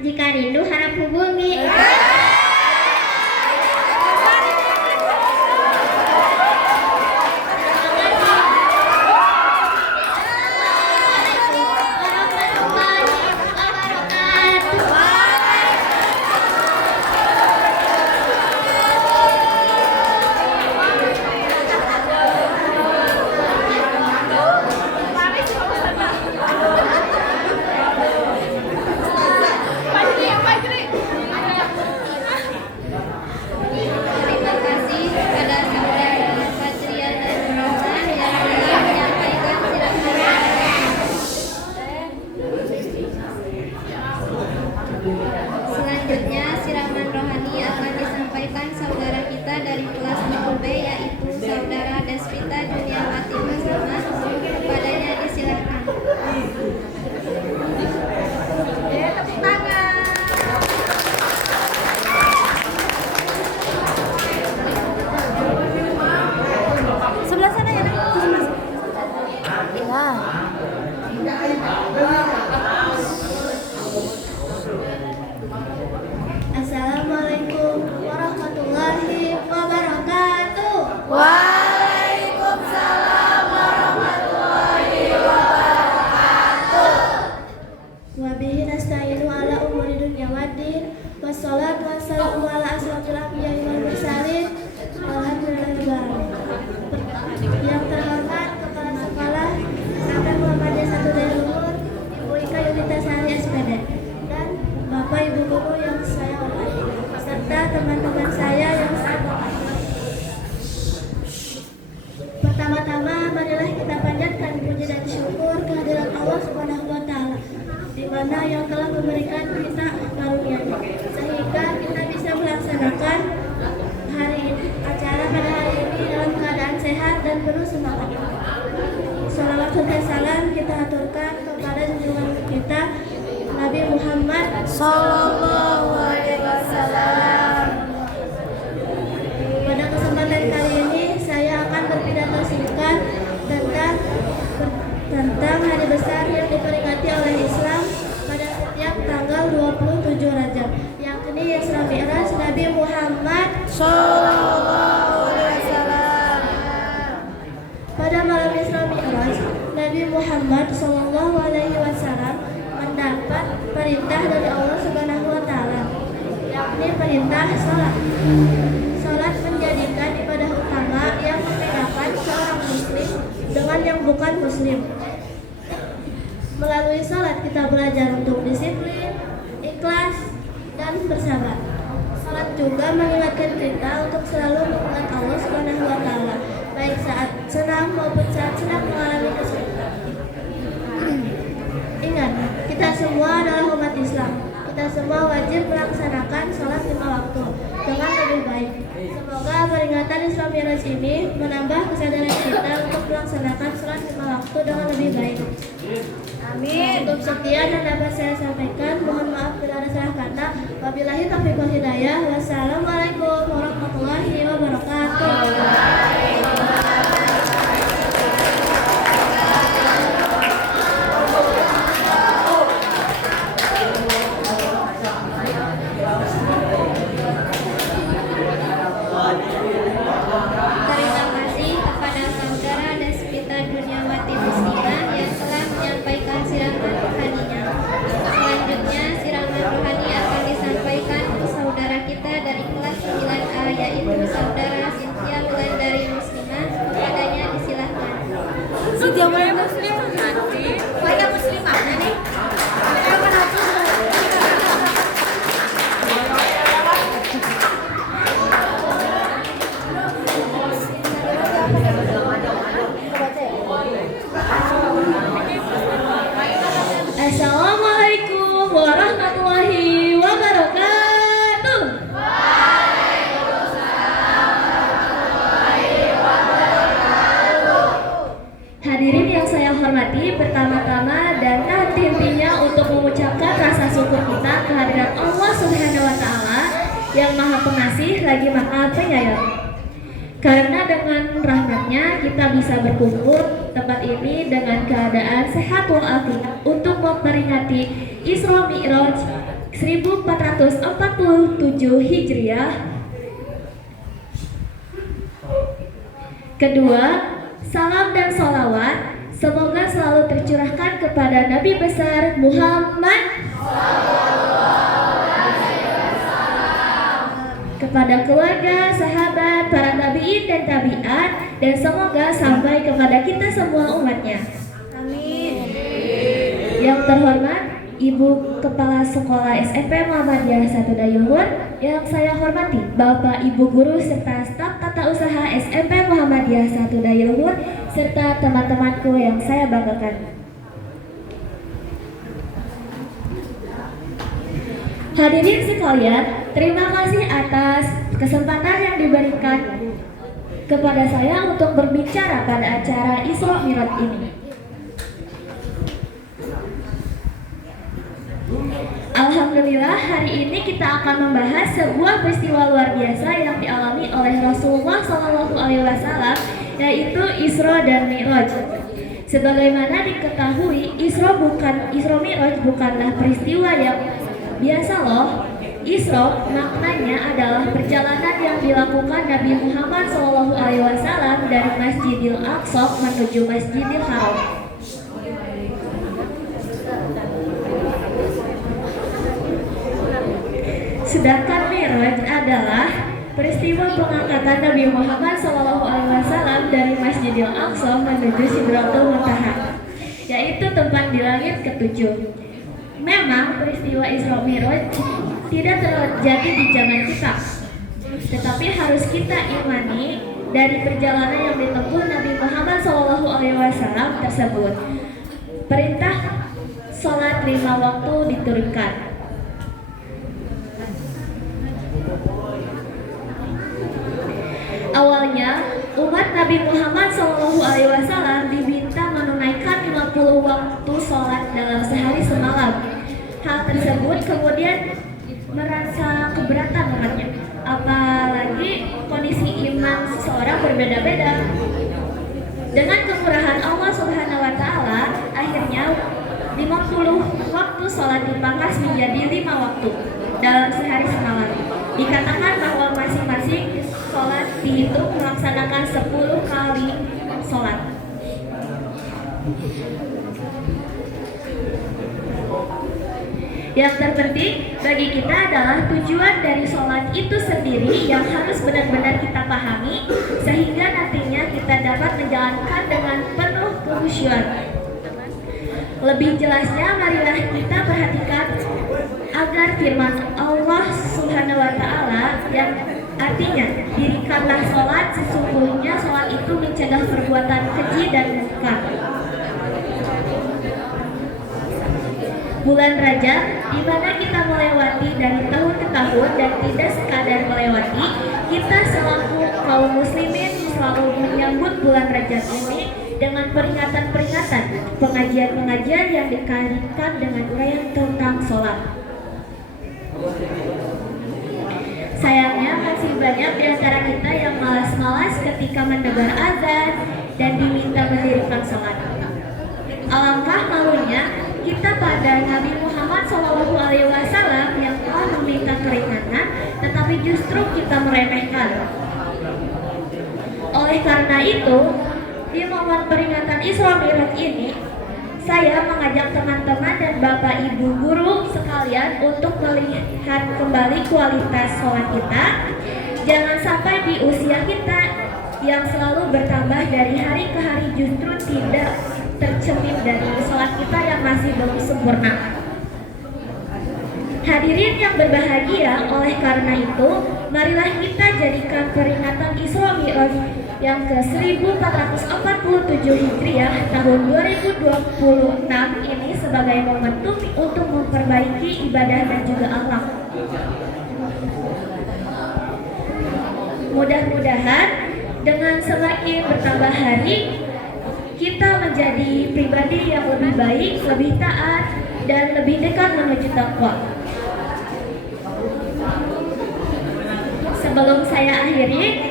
Jika rindu harap hubungi. Terima kasih kepada saudara Fajrian dan Rohman yang telah menyampaikan selanjutnya siraman rohani akan disampaikan saudara kita dari kelas 10B, yaitu saudara Desvita Juniawati Muslimah. Kepadanya disilakan. Tepuk tangan. Sebelah sana ya, Nak. Sebelah sana. Wah. Assalamualaikum warahmatullahi wabarakatuh. Waalaikumsalam warahmatullahi wabarakatuh. Wabihi nasta'inu ala umuri dunya waddin. Wassalatu wassalamu ala asrofil anbiya'i wal mursalin. Alhamdulillah. Yang terhormat Kepala Sekolah Sampai Muhammadiyah 1 Dairulur, Ibu Ika Yunita Sari SPD, dan Bapak Ibu Guru yang saya hormati, serta teman-teman saya yang saya hormati. Pertama-tama marilah kita panjatkan puji dan syukur kehadirat Allah Subhanahu wa Ta'ala, di mana yang telah memberikan kita karunia-Nya sehingga kita bisa melaksanakan acara pada hari ini dalam keadaan sehat dan penuh semangat. Salawat dan salam kita aturkan kepada junjungan kita Nabi Muhammad Sallallahu alaihi wasallam. Pada kesempatan kali ini saya akan berpidato singkat tentang hari besar yang diperingati oleh Islam pada setiap tanggal 27 Rajab, yakni Isra Mi'raj Nabi Muhammad Sallallahu alaihi wasallam. Pada malam Isra Mi'raj, Nabi Muhammad Sallallahu alaihi wasallam mendapat perintah dari Allah Subhanahu wa Ta'ala, yakni perintah salat. Salat menjadikan ibadah utama yang membedakan seorang muslim dengan yang bukan muslim. Melalui salat kita belajar untuk disiplin, ikhlas, dan bersabar. Salat juga mengingatkan kita untuk selalu mengingat Allah Subhanahu wa Ta'ala, baik saat senang maupun saat sedang mengalami kesulitan. Ingat, kita semua adalah umat Islam. Kita semua wajib melaksanakan sholat 5 waktu dengan lebih baik. Semoga peringatan Isra Mi'raj ini menambah kesadaran kita untuk melaksanakan sholat 5 waktu dengan lebih baik. Amin. Cukup sekian yang dapat saya sampaikan. Mohon maaf bila ada salah kata. Wabillahi taufiq wal hidayah. Wassalamualaikum warahmatullahi wabarakatuh. melewati pertama-tama dan intinya untuk mengucapkan rasa syukur kita kehadirat Allah Subhanahu wa Ta'ala yang Maha Pengasih lagi Maha Penyayang. Karena dengan rahmatnya kita bisa berkumpul tempat ini dengan keadaan sehat walafiat untuk memperingati Isra Mi'raj 1447 Hijriah. Kedua, salam dan sholawat semoga selalu tercurahkan kepada Nabi besar Muhammad, kepada keluarga, sahabat, para nabiin dan tabiat, dan semoga sampai kepada kita semua umatnya. Amin. Yang terhormat Ibu Kepala Sekolah SMP Muhammadiyah 1 Dayuhur, yang saya hormati Bapak Ibu Guru serta staf tata usaha SMP Muhammadiyah 1 Dayuhur, serta teman-temanku yang saya banggakan. Hadirin sekalian, terima kasih atas kesempatan yang diberikan kepada saya untuk berbicara pada acara Isra Mi'raj ini. Alhamdulillah, hari ini kita akan membahas sebuah peristiwa luar biasa yang dialami oleh Rasulullah SAW, yaitu Isra dan Mi'raj. Sebagaimana diketahui, Isra Mi'raj bukanlah peristiwa yang biasa loh. Isra maknanya adalah perjalanan yang dilakukan Nabi Muhammad SAW dari Masjidil Aqsa menuju Masjidil Haram. Sedangkan Mi'raj adalah peristiwa pengangkatan Nabi Muhammad SAW dari Masjidil Aqsa menuju Sidratul Muntaha, yaitu tempat di langit ketujuh. Memang peristiwa Isra Mi'raj tidak terjadi di zaman kita, tetapi harus kita imani dari perjalanan yang ditempuh Nabi Muhammad SAW tersebut. Perintah sholat 5 waktu diturunkan. Awalnya, umat Nabi Muhammad SAW diminta menunaikan 50 waktu sholat dalam sehari semalam. Hal tersebut kemudian merasa keberatan umatnya, apalagi kondisi iman seseorang berbeda-beda. Dengan kemurahan Allah Subhanahu wa Ta'ala, akhirnya 50 waktu sholat dipangkas menjadi 5 waktu dalam sehari semalam. Dikatakan bahwa masing-masing sholat dihitung melaksanakan 10 kali sholat. Yang terpenting bagi kita adalah tujuan dari sholat itu sendiri yang harus benar-benar kita pahami, sehingga nantinya kita dapat menjalankan dengan penuh kehusyuan. Lebih jelasnya, marilah kita perhatikan agar firman Allah Subhanahu wa Ta'ala yang artinya, dirikanlah sholat, sesungguhnya sholat itu mencegah perbuatan keji dan munkar. Bulan Rajab, di mana kita melewati dari tahun ke tahun dan tidak sekadar melewati, kita selaku kaum muslimin selalu menyambut bulan Rajab ini dengan peringatan-peringatan, pengajian-pengajian yang dikaitkan dengan uraian tentang sholat. Sayangnya masih banyak di antara kita yang malas-malas ketika mendengar azan dan diminta mendirikan sholat. Alangkah malunya kita pada Nabi Muhammad SAW yang telah meminta keringanan, tetapi justru kita meremehkan. Oleh karena itu, di momen peringatan Isra Mi'raj ini, saya mengajak teman-teman dan Bapak Ibu guru sekalian untuk melihat kembali kualitas sholat kita. Jangan sampai di usia kita yang selalu bertambah dari hari ke hari justru tidak tercermin dari sholat kita yang masih belum sempurna. Hadirin yang berbahagia, oleh karena itu, marilah kita jadikan peringatan Isra Mi'raj yang ke-1447 Hijriah tahun 2026 ini sebagai momentum untuk memperbaiki ibadah dan juga akhlak. Mudah-mudahan dengan semakin bertambah hari, kita menjadi pribadi yang lebih baik, lebih taat, dan lebih dekat menuju takwa. Sebelum saya akhiri,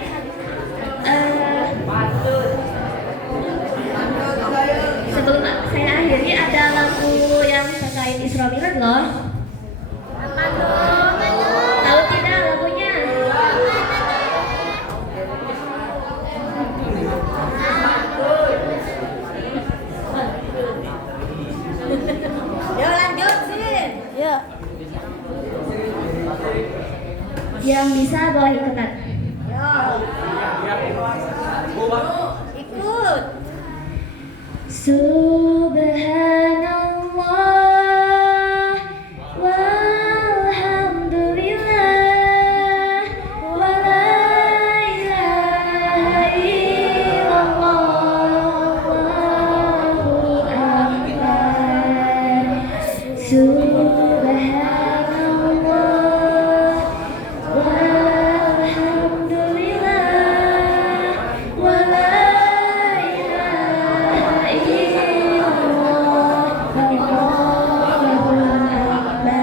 ada lagu yang terkait Isra Mi'raj loh. Tahu tidak lagunya? Ya lanjut sih. Ya. Yang bisa bawa ikutan. Ikut. Subhanallah walhamdulillah wa la ilaha illallah Allahu akbar. Subhanallah walhamdulillah wa la ilaha illallah Allahu akbar.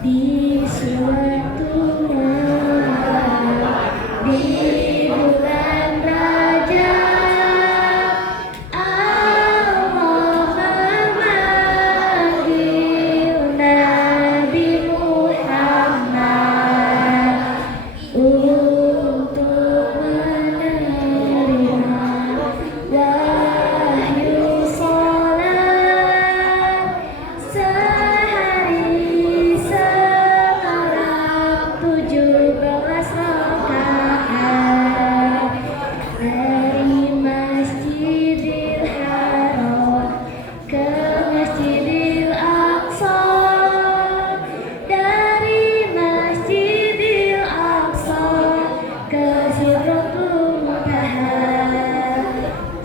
Di suatu malam di bulan Rajab, Allah memanggil Nabi Muhammad untuk menerima wahyu salat sehari semalam 17 rakaat dari Masjidil Haram ke Masjidil Aqsa, dari Masjidil Aqsa ke Sidratul Muntaha.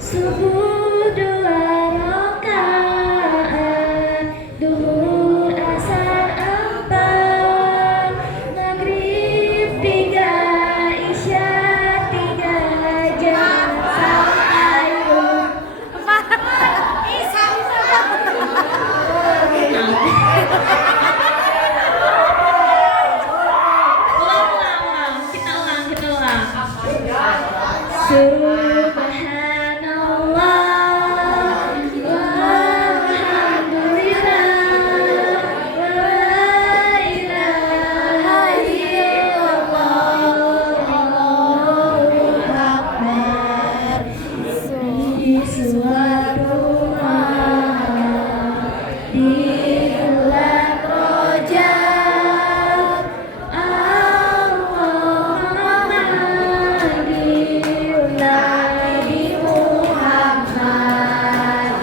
Subuh 2 rakaat, duhur asar 4, maghrib 3, isya 3 jam sampai ulang. Kita ulang. Subhanallah walhamdulillah wa la ilaha illallah Allahu akbar. Di suatu malam di bulan Rajab, Allah memanggil Nabi Muhammad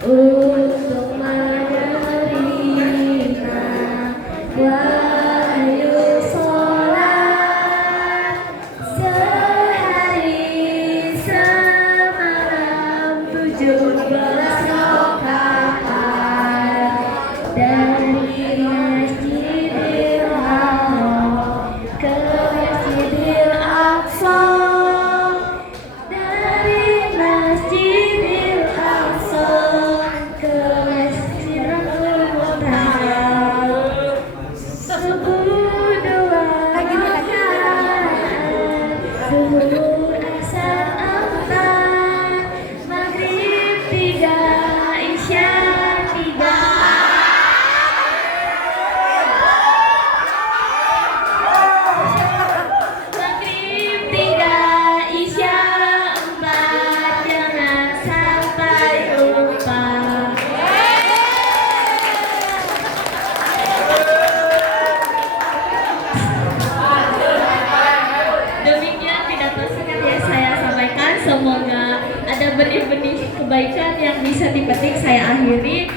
untuk menerima wahyu salat sehari semalam 17 rakaat dari Masjidil Haram ke Masjidil Aqsa, dari Masjidil Aqsa ke Masjidil Muntaha. Subuh 2 rakaat, duhur asar 4, maghrib 3, isya 3. Maghrib 3, isya 4, jangan sampai lupa. Demikian pidato singkat yang saya sampaikan. Semoga ada benih-benih kebaikan yang bisa dipetik. Saya akhiri.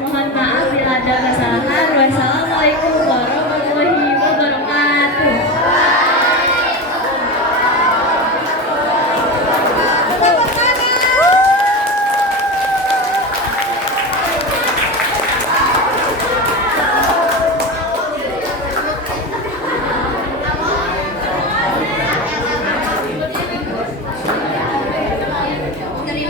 Mohon maaf bila ada kesalahan. Wassalamualaikum warahmatullahi wabarakatuh. Terima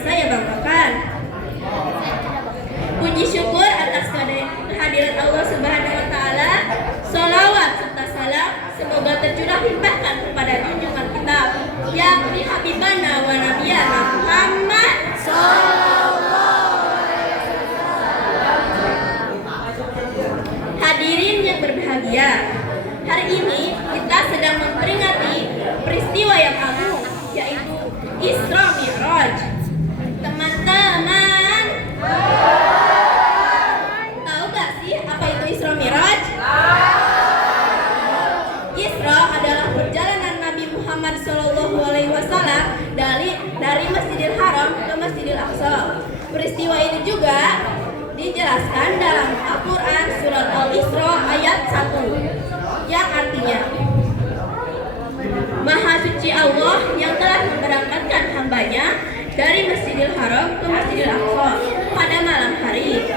saya banggakan. Puji syukur atas kehadiran Allah Subhanahu wa taala. Shalawat serta salam semoga tercurah limpahkan kepada junjungan kita yakni Habibana wa Nabiyana Muhammad Hadirin yang berbahagia, hari ini kita sedang memperingati peristiwa yang agung, yaitu Isra Mi'raj. Teman-teman, tahu gak sih apa itu Isra Mi'raj? Isra adalah perjalanan Nabi Muhammad SAW dari Masjidil Haram ke Masjidil Aqsa. Peristiwa ini juga dijelaskan dalam Al-Quran surat Al-Isra ayat 1 yang artinya Maha suci Allah yang telah memberangkatkan hambanya dari Masjidil Haram ke Masjidil Aqsa pada malam hari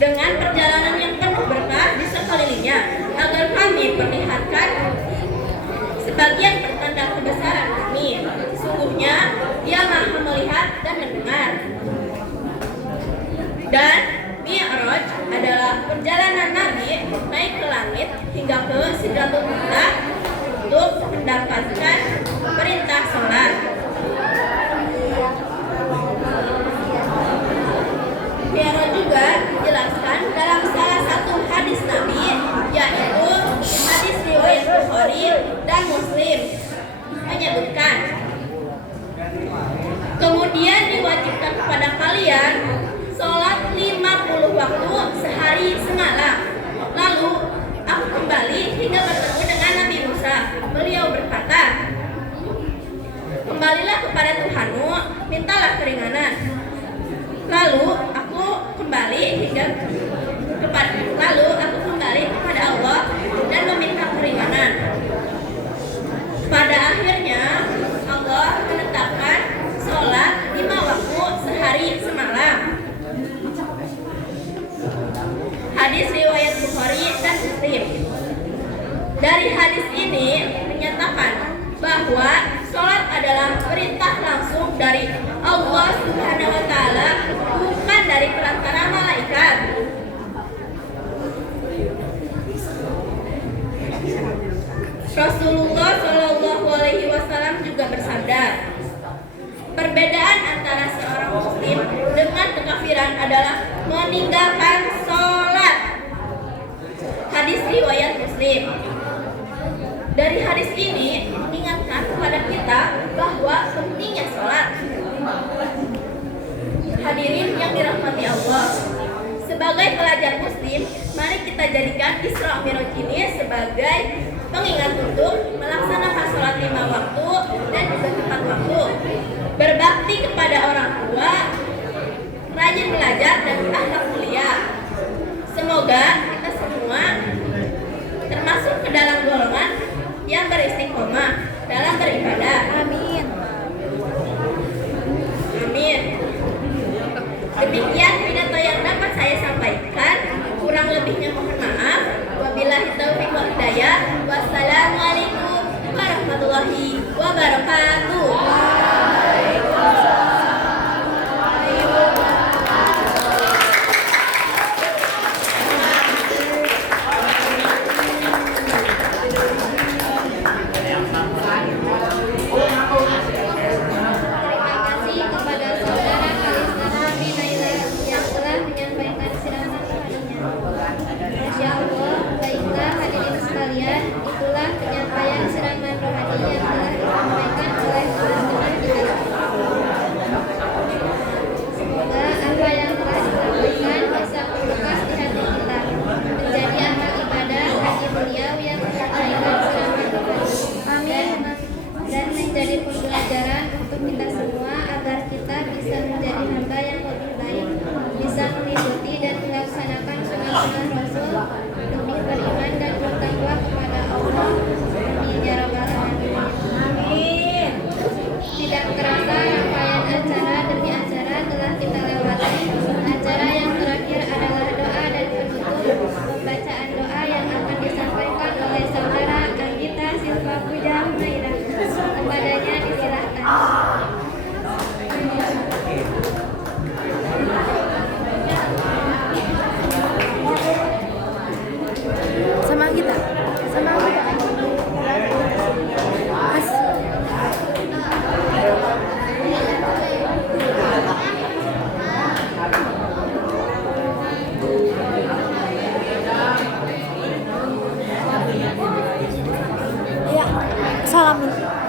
dengan perjalanan yang penuh berkah di sekelilingnya agar kami perlihatkan sebagian pertanda kebesaran kami. Sesungguhnya Dia Maha melihat dan mendengar. Dan Mi'raj adalah perjalanan Nabi naik ke langit hingga ke Sidratul Muntaha untuk mendapatkan perintah sholat. Mi'raj juga dijelaskan dalam salah satu hadis Nabi, yaitu hadis riwayat Bukhari dan Muslim, menyebutkan, kemudian diwajibkan kepada kalian sholat 50 waktu sehari semalam. Lalu aku kembali hingga bertemu dengan Nabi Musa. Beliau berkata, kembalilah kepada Tuhanmu, mintalah keringanan. Lalu aku kembali kepada Allah dan meminta keringanan. Pada akhirnya Allah menetapkan sholat 5 waktu sehari semalam. Hadis riwayat Bukhari dan Muslim. Dari hadis ini menyatakan bahwa sholat adalah perintah langsung dari Allah Subhanahu wa taala, bukan dari perantara malaikat. Rasulullah Shallallahu alaihi wasallam juga bersabda, perbedaan antara seorang muslim dengan kekafiran adalah meninggalkan sholat. Hadis riwayat Muslim. Dari hadis ini mengingatkan kepada kita bahwa pentingnya sholat. Hadirin yang dirahmati Allah, sebagai pelajar muslim, mari kita jadikan Isra Mi'raj ini sebagai pengingat untuk melaksanakan sholat 5 waktu dan juga tepat waktu, berbakti kepada orang tua, rajin belajar dan berakhlak mulia. Semoga kita semua termasuk ke dalam golongan yang beristiqomah dalam beribadah. Amin. Amin. Demikian pidato yang dapat saya sampaikan. Kurang lebihnya mohon maaf. Wabillahi taufiq wal hidayah. Wassalamualaikum warahmatullahi wabarakatuh. Itulah penyampaian serangan rohani yang telah disampaikan oleh telah